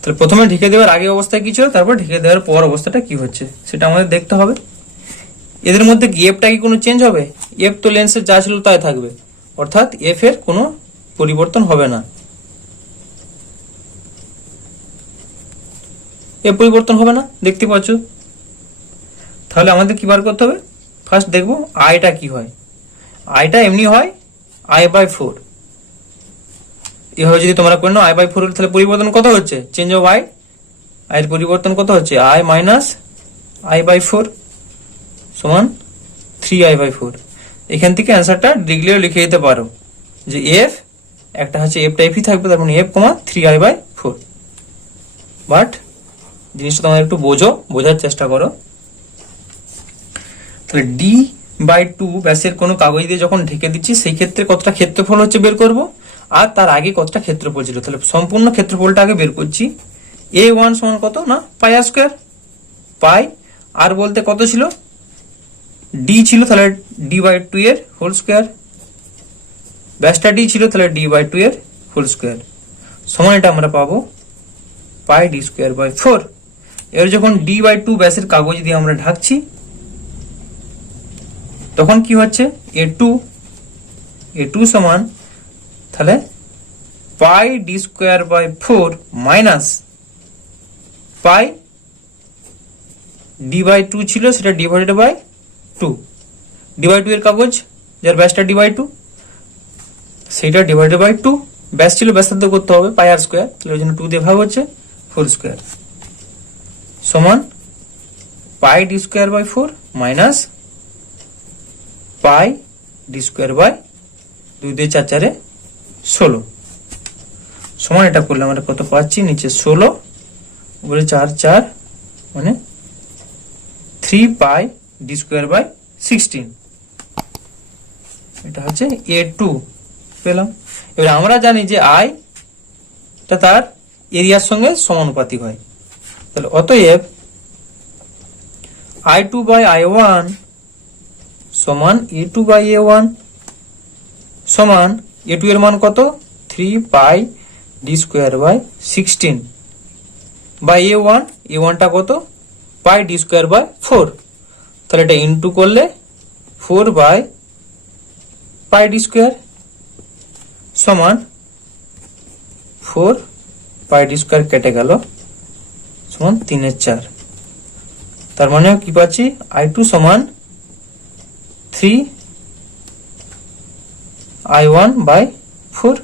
তাহলে প্রথমে ঢেকে দেওয়ার আগে অবস্থা কি ছিল, তারপর ঢেকে দেওয়ার পর অবস্থাটা কি হচ্ছে সেটা আমাদের দেখতে হবে। এদের মধ্যে কি এফটা কি কোনো চেঞ্জ হবে? এফ তো লেন্সের যা ছিল তাই থাকবে, অর্থাৎ এফ এর কোনো পরিবর্তন হবে না। এফ পরিবর্তন হবে না, দেখতে পাচ্ছ। তাহলে আমাদের কি বার করতে হবে? ফার্স্ট দেখবো আইটা কি হয়। আইটা এমনি হয় I/4। এভাবে যদি তোমরা করে নাও I/4, তাহলে পরিবর্তন কত হচ্ছে? চেঞ্জ অফ আই, এর পরিবর্তন কত হচ্ছে? I - I/4 সমান 3I/4। এখান থেকে অ্যান্সারটা ডিগ্রিও লিখে দিতে পারো যে এফ একটা হচ্ছে এফ টাইপই থাকবে, তার মানে f, 3I/4। বাট জিনিসটা তোমরা একটু বোঝার চেষ্টা করো। তাহলে d/2 ব্যাসের কোনো কাগজ দিয়ে যখন ঢেকে দিচ্ছি সেই ক্ষেত্রে কতটা ক্ষেত্রফল হচ্ছে বের করব, আর তার আগে কতটা ক্ষেত্রফল ছিল। তাহলে সম্পূর্ণ ক্ষেত্রফলটা আগে বের করছি। a1 সমান কত না πr², পাই আর বলতে কত ছিল? d ছিল, তাহলে d/2 এর হোল স্কয়ার, ব্যাসটা d ছিল, তাহলে d/2 এর হোল স্কয়ার সমান এটা আমরা পাবো πd²/4। এর যখন d/2 ব্যাসের কাগজ দিয়ে আমরা ঢাকছি তখন কি হচ্ছে? a2 সমান তাহলে πd²/4 মাইনাস পাই d/2 ছিল, সেটা ডিভাইডেড/2। d/2 এর কাগজ যার ব্যাসটা d/2 সেটা ডিভাইডেড/2, ব্যাস ছিল ব্যাসার্ধ করতে হবে πr², তাহলে ওই জন্য 2 দিয়ে ভাগ হচ্ছে হোল স্কয়ার সমান πd²/4 মাইনাস πd²/2 দিয়ে 4 4 16 সমান এটা করলে আমরা কত পাচ্ছি? নিচে 16 উপরে 4 4 মানে 3πd²/16। এটা হচ্ছে a2 পেলাম। এবার আমরা জানি যে i টা তার এরিয়ার সঙ্গে সমানুপাতিক হয়, তাহলে অতএব I2/I1 সমান A2/A1 সমান A2 এর মান কত? 3πd²/16 বাই A1টা কত? πd²/4। তাহলে এটা ইনটু করলে 4/πd² সমান 4πd² কেটে গেল সমান 3/4। তার মানে কি পাচ্ছি? I2 সমান 3I1/4।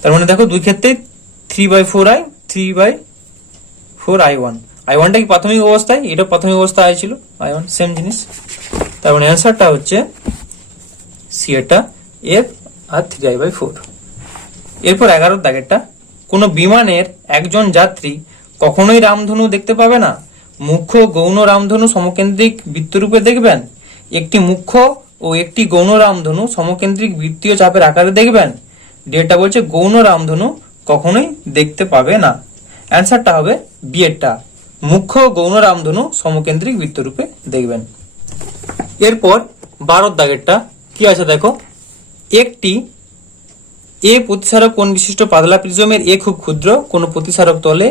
তার মানে দেখো দুই ক্ষেত্রে 3/4I 3/4I1। I1টা কি প্রাথমিক অবস্থায়, এটা প্রাথমিক অবস্থায় ছিল, I1 সেম জিনিস। তার মানে অ্যান্সারটা হচ্ছে সি, এটা F আর 3I/4। এরপর 11 দাগেরটা, কোনো বিমানের একজন যাত্রী কখনোই রামধনু দেখতে পাবে না। মুখ্য গৌণ রামধনু সমকেন্দ্রিক বৃত্তরূপে দেখবেন। একটি মুখ্য ও একটি গৌণ রামধনু সমকেন্দ্রিক বৃত্তীয় চাপের আকারে দেখবেন। ডেটা বলছে গৌণ রামধনু কখনোই দেখতে পাবে না। অ্যান্সারটা হবে বি এরটা, মুখ্য গৌণ রামধনু সমকেন্দ্রিক বৃত্তরূপে দেখবেন। এরপর 12 দাগেরটা কি আছে দেখো, একটি এ প্রতিসারক কোণ বিশিষ্ট পাতলা প্রিজমের এ খুব ক্ষুদ্র কোন প্রতিসারক তলে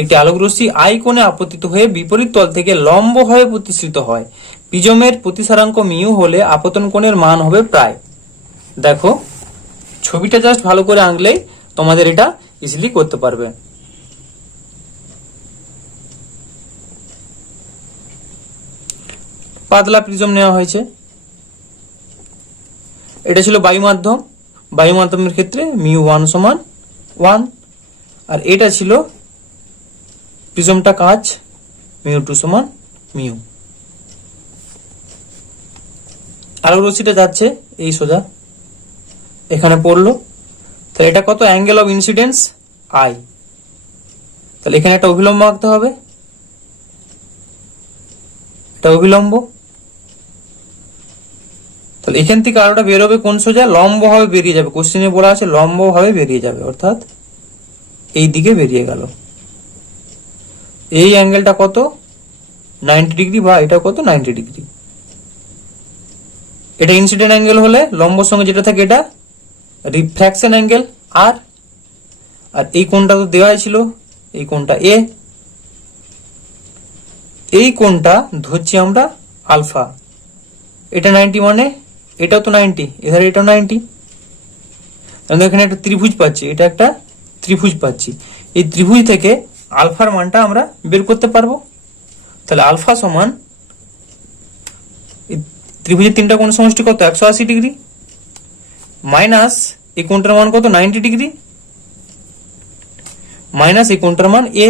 একটি আলোকরশ্মি আই কোণে আপতিত হয়ে বিপরীত তল থেকে লম্ব হয়ে প্রতিসৃত হয়। প্রিজমের প্রতিসারাঙ্ক মিউ হলে আপতন কোণের মান হবে প্রায়। দেখো ছবিটা জাস্ট ভালো করে আঁকলেই তোমাদের এটা ইজিলি করতে পারবে। পাতলা প্রিজম নেওয়া হয়েছে, এটা ছিল বায়ু মাধ্যম, বায়ু মাধ্যমের ক্ষেত্রে μ1 সমান 1, আর এটা ছিল প্রিজমটা কাঁচ, μ2 সমান μ। আলো রশ্মিটা যাচ্ছে এই সোজা এখানে পড়লো, তাহলে এটা কত অ্যাঙ্গেল অফ ইনসিডেন্স আই, তাহলে এখানে একটা অভিলম্ব আঁকতে হবে, এটা অভিলম্ব, তাহলে এখান থেকে আলোটা বেরোবে কোন সোজা, লম্ব ভাবে বেরিয়ে যাবে, কোশ্চেনে বলা আছে লম্ব ভাবে বেরিয়ে যাবে, অর্থাৎ এই দিকে বেরিয়ে গেল। এই অ্যাঙ্গেলটা কত 90 ডিগ্রি, বা এটা কত 90 ডিগ্রি। এটা ইনসিডেন্ট অ্যাঙ্গেল হলে লম্বর সঙ্গে যেটা থাকে এটা রিফ্র্যাকশন অ্যাঙ্গেল আর, আর এই কোণটা তো দেওয়াই ছিল, এই কোণটা এ, এই কোণটা ধরছি আমরা আলফা, এটা 90 মানে এটাও তো 90, এধারে এটাও 90, আমরা এখানে একটা ত্রিভুজ পাচ্ছি, এটা একটা ত্রিভুজ পাচ্ছি, এই ত্রিভুজ থেকে আলফার মানটা আমরা বের করতে পারবো। তাহলে আলফা সমান ত্রিভুজের তিনটা কোণ সমষ্টি কত 180 ডিগ্রি, মাইনাস এই কোণটার মান কত 90 ডিগ্রি, মাইনাস এই কোণটার মান এ,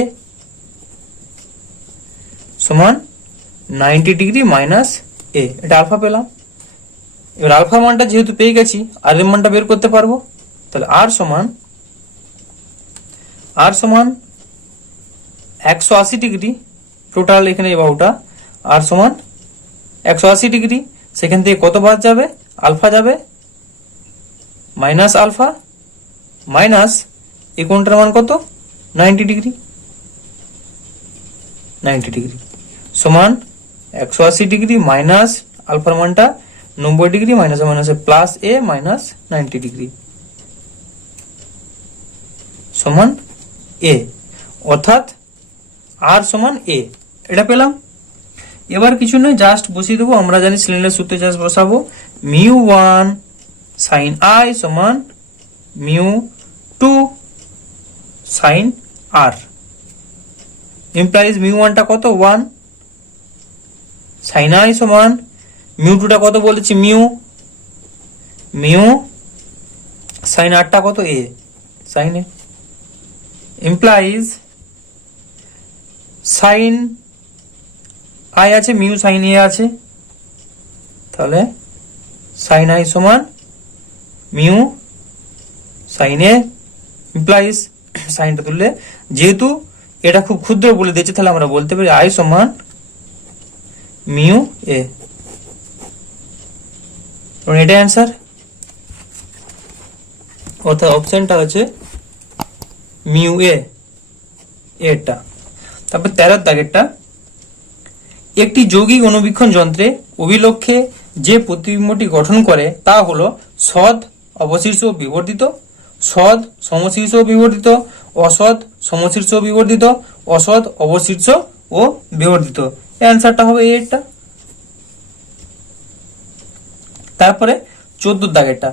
সমান 90 ডিগ্রি মাইনাস এ, এটা আলফা পেলাম। এবার আলফা মানটা যেহেতু পেয়ে গেছি, আর এর মানটা বের করতে পারবো, তাহলে আর সমান 180 ডিগ্রি টোটাল, এখানে এই বাহুটা আর সমান 180 ডিগ্রি, সেখান থেকে কত বাদ যাবে, আলফা যাবে, মাইনাস আলফা, মাইনাস এই কোণটার মান কত 90 ডিগ্রি, 90 ডিগ্রি সমান 180 ডিগ্রি মাইনাস আলফার মানটা 90 ডিগ্রি, মাইনাস মাইনাসে প্লাস এ মাইনাস 90 ডিগ্রি সমান এ, অর্থাৎ আর সমান এ, এটা পেলাম। এবার কিছু নয়, জাস্ট বসিয়ে দেবো, আমরা জানি সিলিন্ডার সূত্রে জাস্ট বসাবো μ1 sin i সমান μ2 sin r, ইমপ্লাইজ μ1টা কত 1, sin i সমান μ2টা কত বলেছি μ sin rটা কত a sin a, implies sin i আছে μ sin a আছে, তাহলে sin i সমান μ sin a, ইমপ্লাইজ সাইনটা তুললে যেহেতু এটা খুব ক্ষুদ্র বলে দিয়েছে, তাহলে আমরা বলতে পারি i সমান μ a, এটা অ্যান্সার, অর্থাৎ অপশনটা হচ্ছে μ a এটা। তারপর 13 দাগেরটা, একটি যৌগিক অনুবীক্ষণ যন্ত্রে অভিলক্ষে যে প্রতিবিম্বটি গঠন করে তা হলো সৎ অবশীর্ষ বিবর্ধিত, সৎ সমশীর্ষ বিবর্ধিত, অসৎ সমশীর্ষ বিবর্ধিত, অসৎ অবশীর্ষ ও বিবর্ধিত, অ্যান্সারটা হবে এটা। তারপরে 14 দাগেরটা,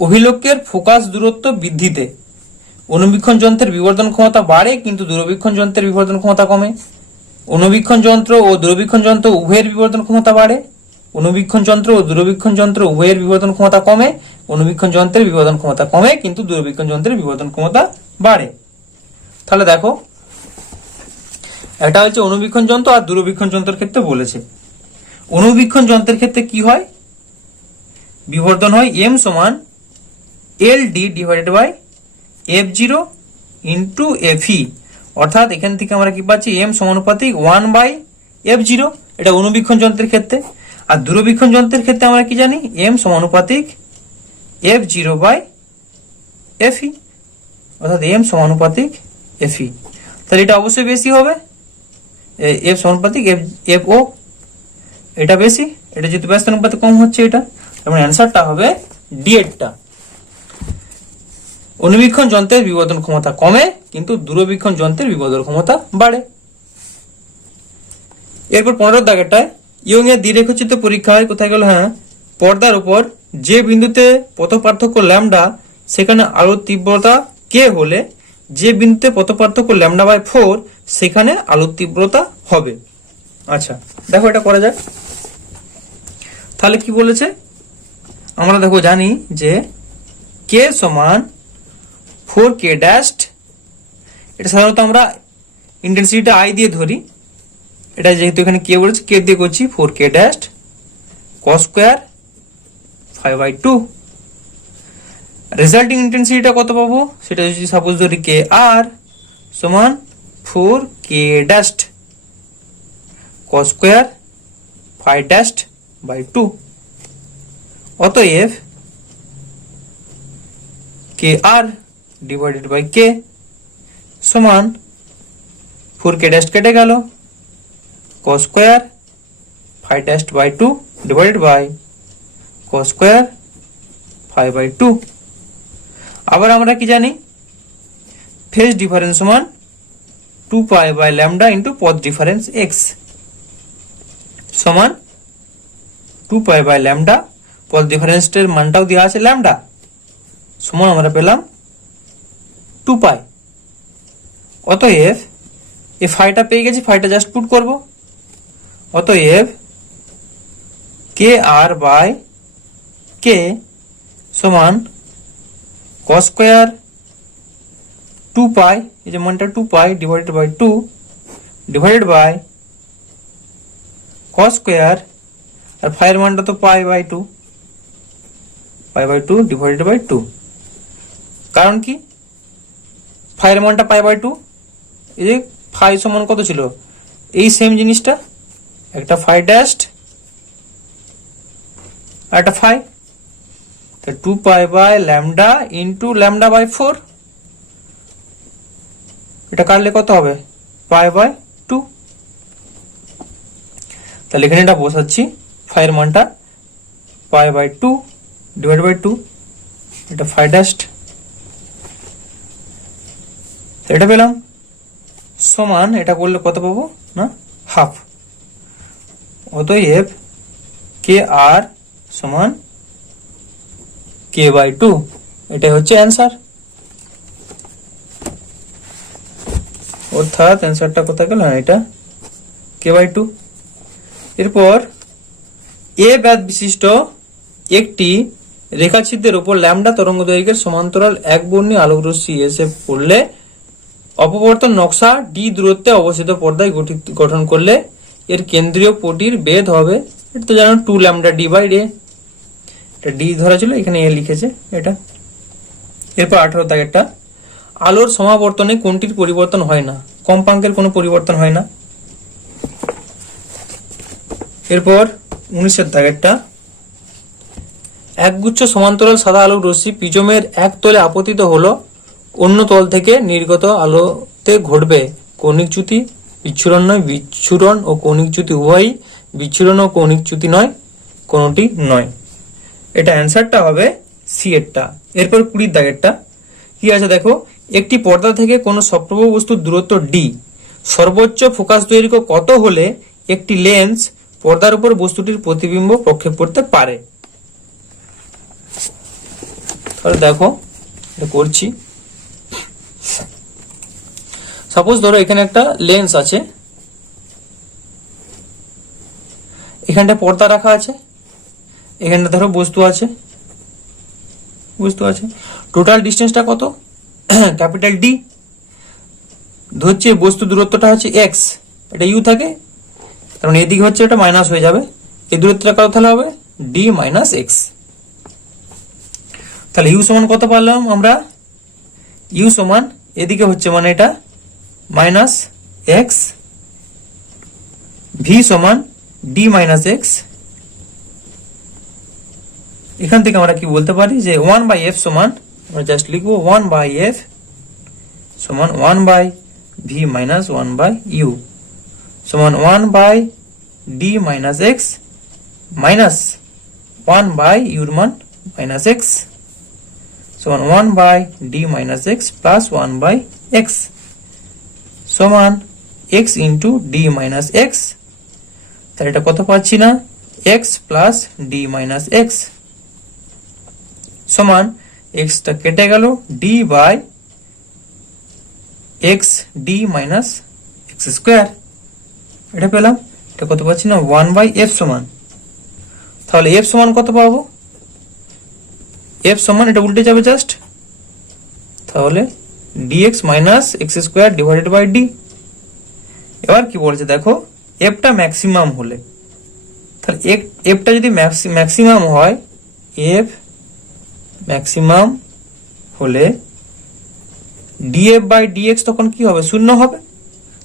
অভিলক্ষের ফোকাস দূরত্ব বৃদ্ধিতে অনুবীক্ষণ যন্ত্রের বিবর্ধন ক্ষমতা বাড়ে কিন্তু দূরবীক্ষণ যন্ত্রের বিবর্ধন ক্ষমতা কমে। অনুবীক্ষণ যন্ত্র ও দূরবীক্ষণ যন্ত্র উভয়ের বিবর্ধন ক্ষমতা বাড়ে, অনুবীক্ষণ যন্ত্র ও দূরবীক্ষণ যন্ত্র উভয়ের বিবর্ধন ক্ষমতা কমে, অনুবীক্ষণ যন্ত্রের বিবর্ধন ক্ষমতা কমে কিন্তু দূরবীক্ষণ যন্ত্রের বিবর্ধন ক্ষমতা বাড়ে। তাহলে দেখো, এটা হচ্ছে অনুবীক্ষণ যন্ত্র আর দূরবীক্ষণ যন্ত্রের ক্ষেত্রে বলেছে। অনুবীক্ষণ যন্ত্রের ক্ষেত্রে কি হয়, বিবর্ধন হয় m সমান LD divided by f0 into fe, অর্থাৎ এখান থেকে আমরা কি পাচ্ছি m সমানুপাতিক 1/f0, এটা অনুবীক্ষণ যন্ত্রের ক্ষেত্রে। আর দূরবীক্ষণ যন্ত্রের ক্ষেত্রে আমরা কি জানি m সমানুপাতিক f0/fe, অর্থাৎ m সমানুপাতিক fe, তাহলে এটা অবশ্যই বেশি হবে, f সমানুপাতিক fo, এটা বেশি, এটা যেহেতু ব্যস্ত অনুপাতে কম হচ্ছে, এটা এবং অ্যান্সারটা হবে ডি এরটা। অনুবীক্ষণ যন্ত্রের বিবর্ধন ক্ষমতা কমে কিন্তু দূরবীক্ষণ যন্ত্রের বিবর্ধন ক্ষমতা বাড়ে। এরপর 15 দাগেরটায় ইয়ং এর দ্বিরেখচিত্র পরীক্ষা হয়, কোথায় গেল, হ্যাঁ, পর্দার উপর যে বিন্দুতে পথ পার্থক্য ল্যামডা সেখানে আলোর তীব্রতা কে হলে যে বিন্দুতে পথপার্থক্য ল্যামডা বাই 4 সেখানে আলোর তীব্রতা হবে। আচ্ছা দেখো এটা করা যাক। তাহলে কি বলেছে, আমরা দেখো জানি যে কে সমান 4k ড্যাশড, এটা সাধারণত আমরা ইন্টেন্সিটিটা আই দিয়ে ধরি, এটা যেহেতু এখানে কে বলেছে কে দিয়ে করছি 4k dashed cos square 5/2। Resulting ইন্টেন্সিটিটা কত পাবো, সেটা যদি সাপোজ ধরি কে আর সমান 4k ড্যাশড cos স্কয়ার 5/2। অতএব কে আর ডিভাইডেড বাই কে সমান 4k ড্যাশ কেটে গেল, cos square 5/2 divided by cos square 5/2। আবার আমরা কি জানি, ফেজ ডিফারেন্স সমান 2 পাই বাই ল্যামডা ইন্টু পথ ডিফারেন্স x সমান 2 পাই বাই ল্যামডা, পথ ডিফারেন্সের মানটাও দেওয়া আছে ল্যামডা, সমান আমরা পেলাম 2 পাই। অতএব এই ফাইটা পেয়ে গেছি, ফাইটা জাস্ট পুট করব। অতএব কে আর বাই কে সমান cos স্কয়ার 2 পাই, এই যে মানটা 2 pi divided by 2 divided by cos square, আর ফাই এর মানটা তো পাই বাই 2 ডিভাইডেড বাই 2। কারণ কি, ফাই এর মানটা পাই বাই 2, এই যে ফাই সমান কত ছিল, এই সেম জিনিসটা একটা ফাই ড্যাশড আর একটা ফাই, তো 2 pi by lambda into lambda by 4, এটা কাটলে কত হবে পাই বাই 2। তাহলে এখানে এটা বসাচ্ছি, ফাই এর মানটা পাই বাই 2 ডিভাইড বাই 2, এটা ফাই ড্যাশড, এটা পেলাম সমান, এটা করলে কত পাবো না হাফ। অতএব কে আর সমান কে বাই 2, এটাই হচ্ছে অ্যান্সার। অর্থাৎ অ্যান্সারটা কোথায় গেল, এটা কে বাই 2। এরপর এ ব্যাস বিশিষ্ট একটি রেখাছিদ্রের উপর ল্যামডা তরঙ্গ দৈর্ঘ্যের সমান্তরাল একবর্ণী আলোক রশ্মি এসে পড়লে অপবর্তন নকশা ডি দূরত্বে অবস্থিত পর্দায় গঠন করলে এর কেন্দ্রীয় পটির বেধ হবে, এটা তো জানো 2 ল্যামডা ডি বাই এ, এটা ডি ধরা ছিল, এখানে এ লিখেছে এটা। এরপর 18 দাগেরটা, আলোর সমাবর্তনে কোনটির পরিবর্তন হয় না, কম্পাঙ্কের কোনো পরিবর্তন হয় না। এরপর 19 দাগেরটা, একগুচ্ছ সমান্তরাল সাদা আলোক রশ্মি প্রিজমের এক তলে আপতিত হলো, অন্য তল থেকে নির্গত আলোতে ঘটবে কৌণিক চ্যুতি, বিচ্ছুরণ নয়, বিচ্ছুরণ ও কৌণিক চ্যুতি উভয়ই, বিচ্ছুরণ ও কৌণিক চ্যুতি নয়, কোনটি নয়। এটা অ্যান্সারটা হবে সি এরটা। এরপর 20 দাগেরটা কি আছে দেখো, একটি পর্দা থেকে কোনো সপ্রভ বস্তুর দূরত্ব ডি, সর্বোচ্চ ফোকাস দৈর্ঘ্য কত হলে একটি লেন্স পর্দার উপর বস্তুটির প্রতিবিম্ব প্রক্ষেপ করতে পারে। তাহলে দেখো এটা করছি। সাপোজ ধরো এখানে একটা লেন্স আছে, এখানটা পর্দা রাখা আছে, এখানটা ধরো বস্তু আছে, টোটাল ডিস্টেন্সটা কত ক্যাপিটাল ডি, ধরছে বস্তু দূরত্বটা হচ্ছে এক্স, এটা ইউ থাকে, কারণ এদিকে হচ্ছে এটা মাইনাস হয়ে যাবে, এই দূরত্বটা কত তাহলে হবে ডি মাইনাস এক্স। তাহলে ইউ সমান কত পারলাম আমরা, ইউ সমান এদিকে হচ্ছে মানে এটা মাইনাস এক্স, ভি সমান ডি মাইনাস এক্স। এখান থেকে আমরা কি বলতে পারি যে 1/f সমান, আমরা জাস্ট লিখবো 1/f সমান 1/v মাইনাস 1/u সমান 1/d minus x minus 1/u এর মান মাইনাস এক্স সমান 1/d minus x plus 1/x সমান x into d minus x. তাহলে এটা কত পাচ্ছি না, x plus d minus x সমান এক্সটা কেটে গেল, d by x d minus x square, এটা পেলাম। এটা কত পাচ্ছি না, 1/f সমান, তাহলে f সমান কত পাবো, f সমান এটা উল্টে যাবে জাস্ট, তাহলে dx minus x square divided by d. এবার কি বলছে দেখো, এফটা ম্যাক্সিমাম হলে, তাহলে এফটা যদি ম্যাক্সিমাম হয়, এফ ম্যাক্সিমাম হলে ডিএফ বাই ডিএক্স তখন কি হবে, শূন্য হবে।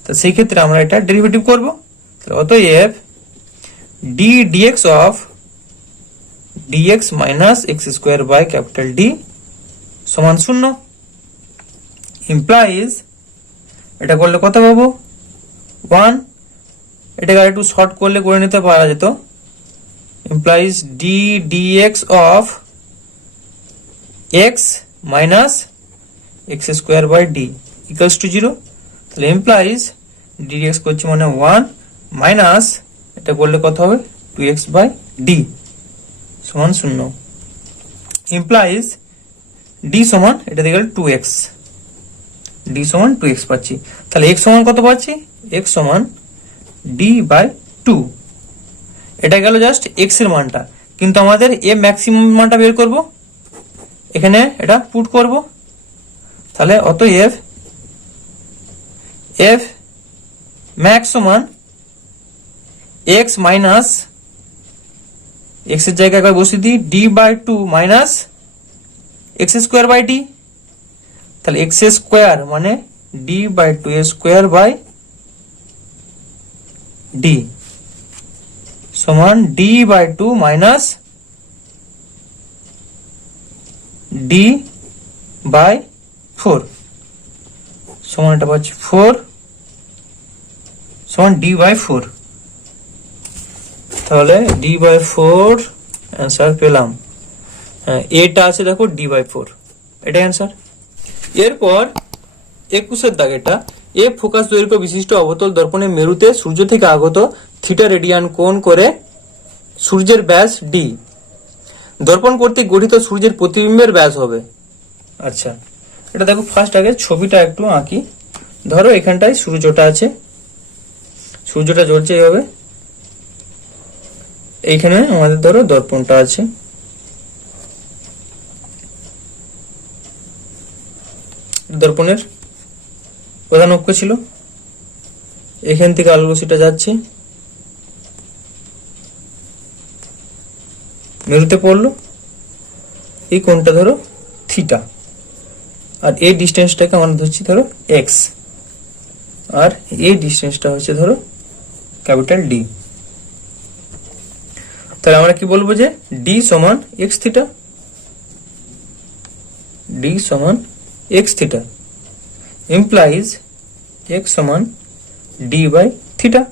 তো সেই ক্ষেত্রে আমরা এটা ডেরিভেটিভ করব, তাহলে অতএব d dx of dx minus x square by capital d সমান শূন্য। ইমপ্লাইজ এটা করলে কত পাবো, 1, এটাকে আর একটু শর্ট করলে করে নিতে পারা যেত, implies d dx of x minus x square by d equals to 0। তাহলে ইমপ্লাইজ ডিএক্স করছি মানে 1 মাইনাস এটা করলে কত হবে 2x বাই ডি সমান 0। ইমপ্লাইজ ডি সমান এটা দিয়ে গেলে 2x, ডি সমান 2x পাচ্ছি। তাহলে x সমান কত পাচ্ছি, x সমান ডি বাই 2। এটা গেল জাস্ট x এর মানটা, কিন্তু আমাদের এ ম্যাক্সিমাম মানটা বের করব, এখানে এটা পুট করব। তাহলে অতএব f ম্যাক্স সমান x মাইনাস x এর জায়গায় একবার বসিয়ে দিই d by 2 minus x square by d. তাহলে এক্স স্কোয়ার মানে d by 2 square by d সমান d by 2 minus d by 4 সমান এটা পাচ্ছি 4 সমান d বাই 4। তাহলে d বাই 4 অ্যান্সার পেলাম। এটা আছে দেখো d বাই 4, এটা অ্যান্সার। এরপর 21 দাগেটা, এ ফোকাস দৈর্ঘ্য বিশিষ্ট অবতল দর্পণের মেরুতে সূর্য থেকে আগত থিটা রেডিয়ান কোণ করে সূর্যের ব্যাস ডি, দর্পণ কর্তৃক গঠিত সূর্যের প্রতিবিম্বের ব্যাস হবে। আচ্ছা, এটা দেখো ফার্স্ট আগে ছবিটা একটু আঁকি। ধরো এখানটায় সূর্যটা আছে, সূর্যটা জ্বলছে এইভাবে, এইখানে আমাদের ধরো দর্পণটা আছে, দর্পণের প্রধান অক্ষ ছিল, এখান থেকে আলো রশ্মিটা যাচ্ছে, মেরুতে পড়লো, এই কোণটা ধরো থিটা, আর এই ডিস্টেন্সটাকে আমরা ধরছি ধরো এক্স, আর এই ডিস্টেন্সটা হচ্ছে ধরো ক্যাপিটাল ডি। তাহলে আমরা কি বলবো যে ডি সমান এক্স থিটা, ডি সমান এক্স থিটা ইমপ্লাইজ এক্স সমান ডি বাই থিটা।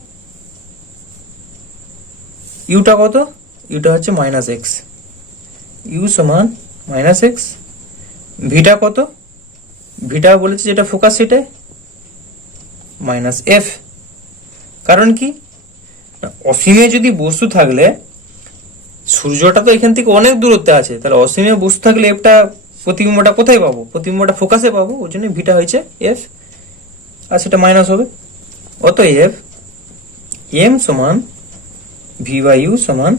ইউটা কত, ইউটা হচ্ছে মাইনাস এক্স, ইউ সমান মাইনাস এক্স। ভিটা কত, ভিটা বলেছে যেটা ফোকাস সেটাই মাইনাস এফ। কারণ কি, অসীমে যদি বস্তু থাকলে, সূর্যটা তো এখান থেকে অনেক দূরত্বে আছে, তাহলে অসীমে বস্তু থাকলে এফটা প্রতিবিম্বটা কোথায় পাবো, প্রতিবিম্বটা ফোকাসে পাবো, ওই জন্য ভিটা হয়েছে এফ, আর সেটা মাইনাস হবে। অতএব এম সমান ভি বাই ইউ সমান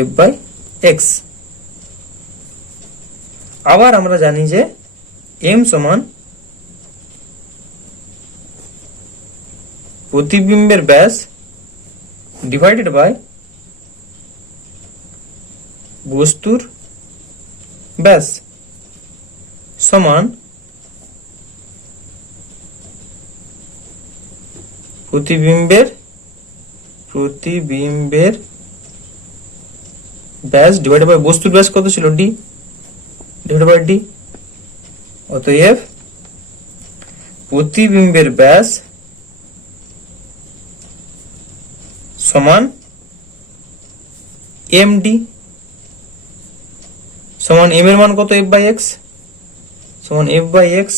এফ বাই এক্স। আবার আমরা জানি যে এম সমান প্রতিবিম্বের ব্যাস ডিভাইডেড বাই বস্তুর ব্যাস সমান প্রতিবিম্বের ব্যাস ডিভাইডেড বাই বস্তুর ব্যাস কত ছিল, ডি ডিভাইডেড বাই ডি। অতএব প্রতিবিম্বের ব্যাস সমান এম ডি সমান এম এর মান কত, এফ বাই এক্স সমান এফ বাই এক্স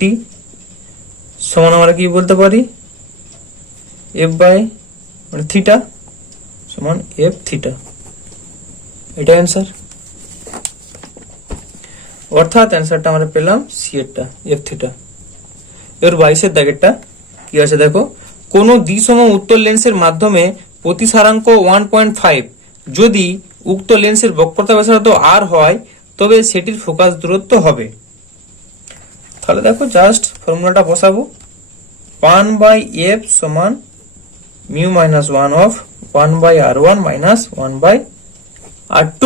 ডি সমান আমরা কি বলতে পারি, এফ বাই মানে থিটা সমান এফ থিটা, এটা অ্যান্সার। অর্থাৎ অ্যান্সারটা আমরা পেলাম সি এরটা, এফ থিটা। এর 22 দাগেরটা কি আছে দেখো, কোন দ্বিসম উত্তল লেন্সের মাধ্যমে প্রতিসারাঙ্ক 1.5 যদি উক্ত লেন্সের বক্রতা ব্যাসার্ধ r হয় তবে সেটির ফোকাস দূরত্ব হবে। তাহলে দেখো জাস্ট ফর্মুলাটা বসাবো, 1/f সমান mu minus 1 of 1/r1 minus 1/r2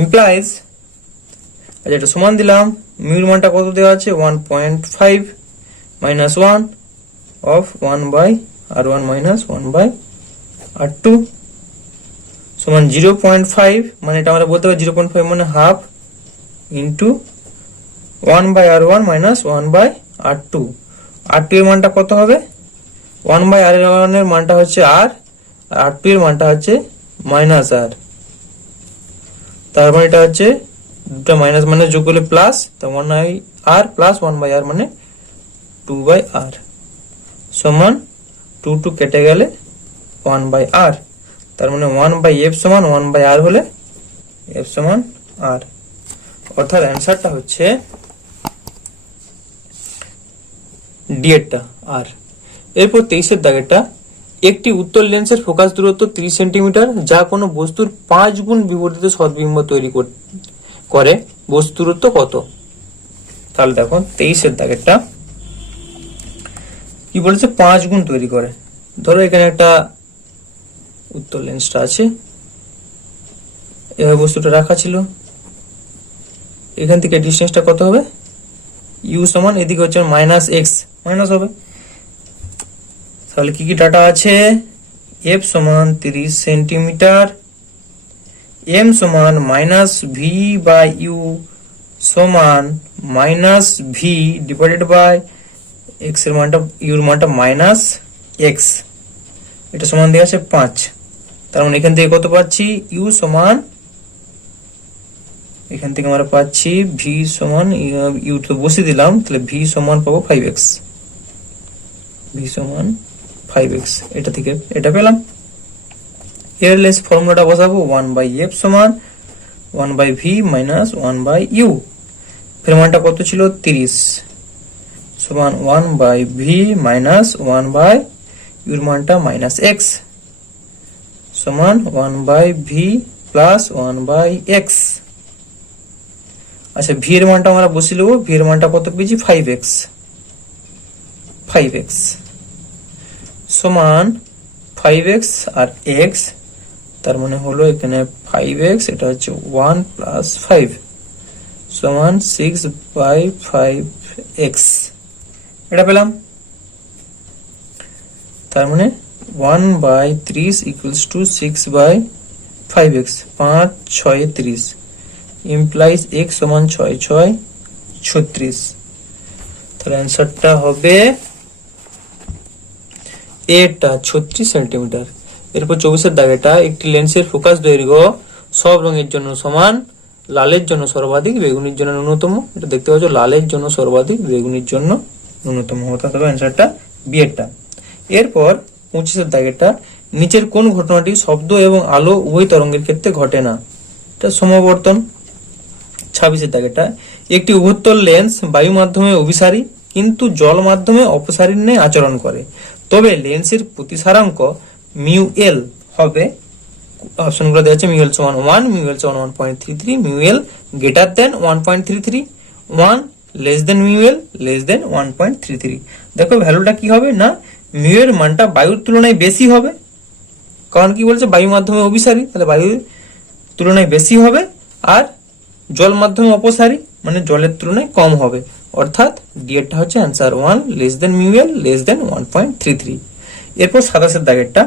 implies, আচ্ছা এটা সমান দিলাম, মিউর মানটা কত দেওয়া আছে 1.5 minus 1 of 1/r1 minus 1/r2 সমান 0.5, মানে এটা আমরা বলতে পারি 0.5 মানে half into 1/r1 minus 1/r2। r2 এর মানটা কত হবে, 1/r1 এর মানটা হচ্ছে r, আর r2 এর মানটা হচ্ছে মাইনাস r, তার মানে এটা হচ্ছে দুটো মাইনাস মানে যোগ করলে প্লাস, তো 1r প্লাস 1/r মানে 2/r সমান 2 কেটে গেলে 1/r, তার মানে 1/f সমান 1/r হলে f সমান r, অর্থাৎ অ্যান্সারটা হচ্ছে ডি এরটা আর। এরপর 23 দাগেরটা, একটি উত্তল লেন্সের ফোকাস দূরত্ব 30 সেন্টিমিটার যা কোনো বস্তুর 5 গুণ বিবর্ধিত সদ্বিম্ব তৈরি করে, বস্তু দূরত্ব কত? তাহলে দেখো 23 দাগেরটা কি বলেছে, 5 গুণ তৈরি করে। ধরো এখানে একটা উত্তল লেন্সটা আছে, এভাবে বস্তুটা রাখা ছিল, এখান থেকে ডিসটেন্সটা কত হবে, ইউ সমান এদিকে হচ্ছে মাইনাস এক্স, মাইনাস হবে। তাহলে কি কি ডাটা আছে, এফ সমান 30 সেন্টিমিটার, এম সমান মাইনাস ভি বাই ইউ সমান minus v divided by x এর মানটা, ইউর মানটা মাইনাস এক্স, এটা সমান দেওয়া আছে 5। তার মানে এখান থেকে কত পাচ্ছি, ইউ সমান, এখান থেকে আমরা পাচ্ছি ভি সমান, ইউ তো বসে দিলাম, তাহলে ভি সমান পাবো 5x, ভি সমান 5x, এটা থেকে এটা পেলাম। এর লেস ফর্মুলাটা বসাবো, 1/f সমান 1/v মাইনাস 1/u, এর মানটা কত ছিল 30 সমান 1/v মাইনাস 1/u মানটা মাইনাস x সমান 1/v প্লাস 1/x। আচ্ছা ভি এর মানটা আমরা বসিয়ে নেবো, ভি এর মানটা কত পেয়েছি 5x সমান 5x আর x, তার মানে হলো এখানে 5x, এটা হচ্ছে 1 প্লাস 5 সমান 6/5x, এটা পেলাম। তার মানে 1/30 equals to 6/5x, 5 6 30 implies x সমান 6 6 36, তাহলে অ্যান্সারটা হবে এটা 36 সেন্টিমিটার। এরপর 24 দাগেটা, একটি লেন্সের ফোকাস দৈর্ঘ্য সব রঙের জন্য সমান, লালের জন্য সর্বাধিক, বেগুনির জন্য ন্যূনতম, এটা দেখতে পাচ্ছ লালের জন্য সর্বাধিক, বেগুনির জন্য ন্যূনতম, অর্থাৎ হবে অ্যান্সারটা বি এরটা। এরপর 25 দাগেটা, নিচের কোন ঘটনাটি শব্দ এবং আলো উভয় তরঙ্গের ক্ষেত্রে ঘটে না, এটা সমবর্তন। 26 দাগেটা, একটি উভত্তল লেন্স বায়ু মাধ্যমে অভিসারী কিন্তু জল মাধ্যমে অপসারীর ন্যায় আচরণ করে, তবে লেন্সের প্রতিসারাঙ্ক মিউ এল হবে, অপশনগুলো দেওয়া আছে, মিউ এল সমান 1, মিউ এল সমান 1.33, mu L greater than 1.33, 1 less than mu L less than 1.33। দেখো ভ্যালুটা কি হবে না, মিউ এর মানটা বায়ুর তুলনায় বেশি হবে, কারণ কি বলছে বায়ু মাধ্যমে অভিসারী, তাহলে বায়ুর তুলনায় বেশি হবে, আর জল মাধ্যমে অপসারী মানে জলের তুলনায় কম হবে, অর্থাৎ ডি এরটা হচ্ছে answer 1 less than mu L less than 1.33। এরপর 27 দাগেরটা,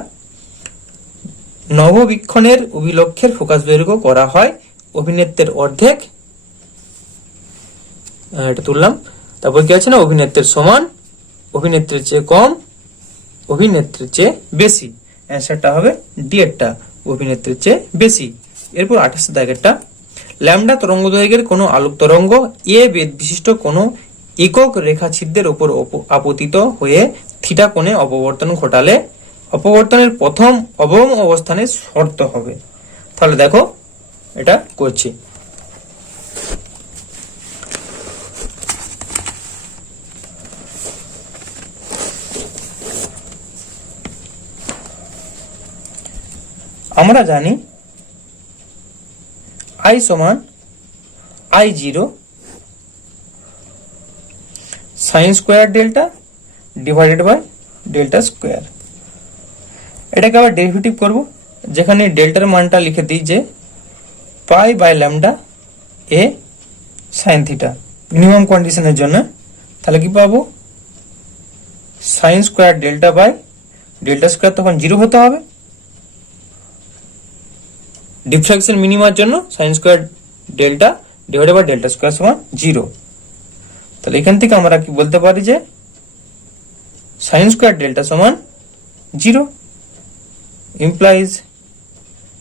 নববীক্ষণের অভিলক্ষের ফোকাস দৈর্ঘ্য করা হয় অভিনেত্রের অর্ধেক, এটা তুললাম। তারপর কি আছে না, অভিনেত্রের সমান, অভিনেত্রের চেয়ে কম, অভিনেত্রের চেয়ে বেশি, অ্যান্সারটা হবে ডি এরটা অভিনেত্রের চেয়ে বেশি। এরপর 28 দাগেরটা, ল্যামডা তরঙ্গ দৈর্ঘ্যের কোনো আলোক তরঙ্গ এ বেধ বিশিষ্ট কোনো একক রেখা ছিদ্রের উপর আপতিত হয়ে থিটা কোণে অপবর্তন ঘটালে অপবর্তনের প্রথম অবম অবস্থানে শর্ত হবে। তাহলে দেখো এটা করছি, আমরা জানি I সমান I0 sine square delta divided by delta square. এটাকে আবার ডেরিভেটিভ করব, যেখানে ডেল্টার মানটা লিখে দিই যে pi by lambda a sine theta minimum কন্ডিশনের জন্য। তাহলে কি পাবো, sine square delta by delta square তখন 0 হতে হবে। ডিফ্রাকশন মিনিমার জন্য sine square delta divided by delta square সমান 0। তাহলে এখান থেকে আমরা কি বলতে পারি যে সাইন স্কোয়ার ডেল্টা সমান 0 ইমপ্লাইজ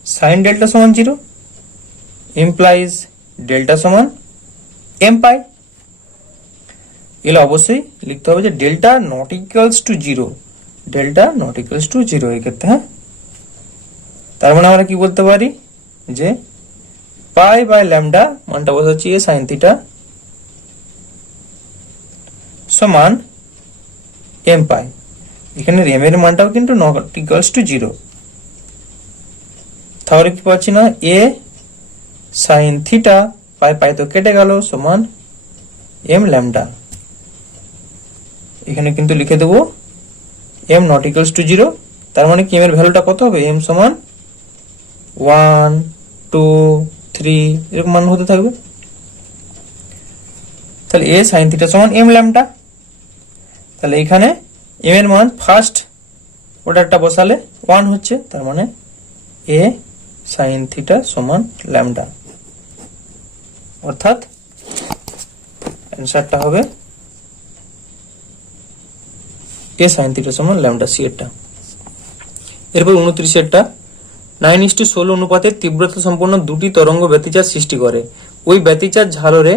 সাইন ডেল্টা সমান 0 ইমপ্লাইজ ডেল্টা সমান এম পাই। এগুলো অবশ্যই লিখতে হবে যে delta not equals to 0, delta not equals to 0 এই ক্ষেত্রে। হ্যাঁ, তার মানে আমরা কি বলতে পারি যে পাই বাই ল্যামডা মানটা বসাচ্ছি এ সাইন থিটা সমান এম পাই। এখানে এম এর মানটাও কিন্তু নট ইকুয়ালস টু 0। তাহলে কি পাচ্ছি না, এ সাইন থিটা পাই পাই তো কেটে গেল সমান এম ল্যামডা। এখানে কিন্তু লিখে দেবো এম নট ইকুয়ালস টু 0। তার মানে কি এম এর ভ্যালুটা কত হবে, এম সমান 1 2 3 এরকম মান হতে থাকবে। তাহলে এ সাইন থিটা সমান এম ল্যামডা। তাহলে এখানে এম এর মান ফার্স্ট অর্ডারটা বসালে 1 হচ্ছে, তার মানে এ সাইন থিটা সমান ল্যামডা। অর্থাৎ অ্যান্সারটা হবে এ সাইন থিটা সমান ল্যামডা সি এরটা। এরপর 29 এরটা 9:16 অনুপাতের তীব্রতা সম্পন্ন দুটি তরঙ্গ ব্যতিচার সৃষ্টি করে, ওই ব্যতিচার ঝালরে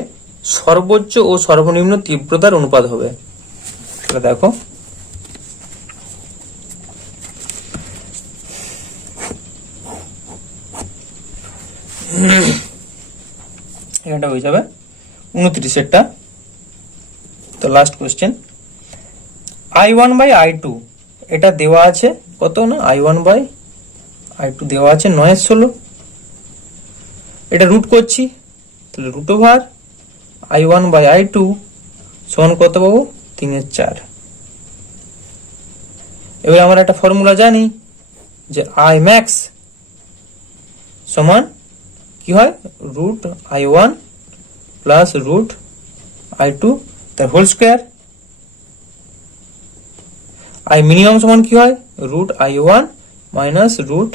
সর্বোচ্চ ও সর্বনিম্ন তীব্রতার অনুপাত হবে। সেটা দেখো, এটা হয়ে যাবে 29 এরটা। তো last question, I1 by I2 এটা দেওয়া আছে কত না, I1 বাই I2 দেওয়া আছে 9/16। এটা রুট করছি, তাহলে root over I1 by I2 সমান কত পাবো, 3/4। এবার আমরা একটা ফর্মুলা জানি যে I max সমান কি হয়, root I1 plus root I2 তার হোল স্কোয়ার। I মিনিমাম সমান কি হয়, root I1 minus root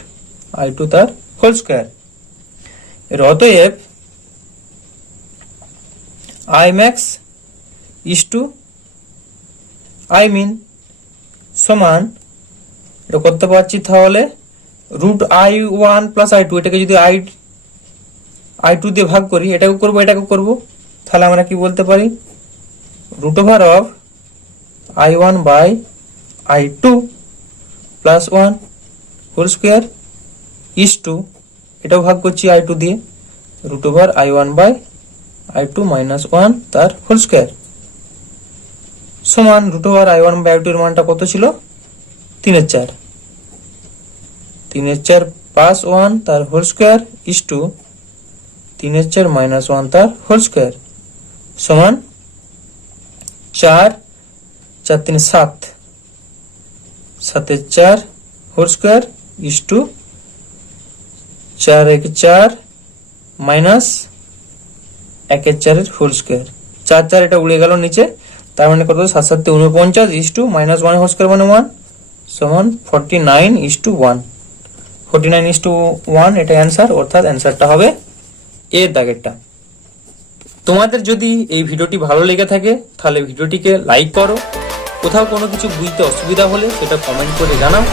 I2 তার হোল স্কোয়ার। এর অতএব I max is to I min সমান, এটা করতে পারছি তাহলে রুট I1 প্লাস I2, এটাকে যদি I2 দিয়ে ভাগ করি, এটাকেও করবো এটাকেও করবো, তাহলে আমরা কি বলতে পারি, root over of I1 by I2 plus 1 whole square is to, এটাও ভাগ করছি I2 দিয়ে, root over I1 by I2 minus 1 তার হোল স্কোয়ার সমান root over I1 by I2 এর মানটা কত ছিল, 3/4 প্লাস 1 তার whole square is to 3/4 minus 1 তার হোল স্কোয়ার সমান 4 4 3 7 7/4 whole square is to 4 1 4 minus 1/4 এর হোল স্কোয়ার। 4 4 এটা উড়ে গেল নিচে, তার মানে কত 7 7 49 is to minus 1 whole square মানে 1 সমান 49 ইস টু 1, 49 ইস টু 1 এটা অ্যান্সার। অর্থাৎ অ্যান্সারটা হবে এর দাগেরটা। তোমাদের যদি এই ভিডিওটি ভালো লেগে থাকে তাহলে ভিডিওটিকে লাইক করো, কোথাও কোনো কিছু বুঝতে অসুবিধা হলে সেটা কমেন্ট করে জানাও,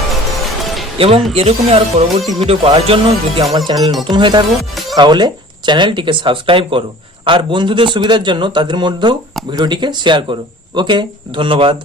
এবং এরকমই আরো পরবর্তী ভিডিও পাওয়ার জন্য যদি আমার চ্যানেলে নতুন হয়ে থাকো তাহলে চ্যানেলটিকে সাবস্ক্রাইব করো, আর বন্ধুদের সুবিধার জন্য তাদের মধ্যেও ভিডিওটিকে শেয়ার করো। ওকে, ধন্যবাদ।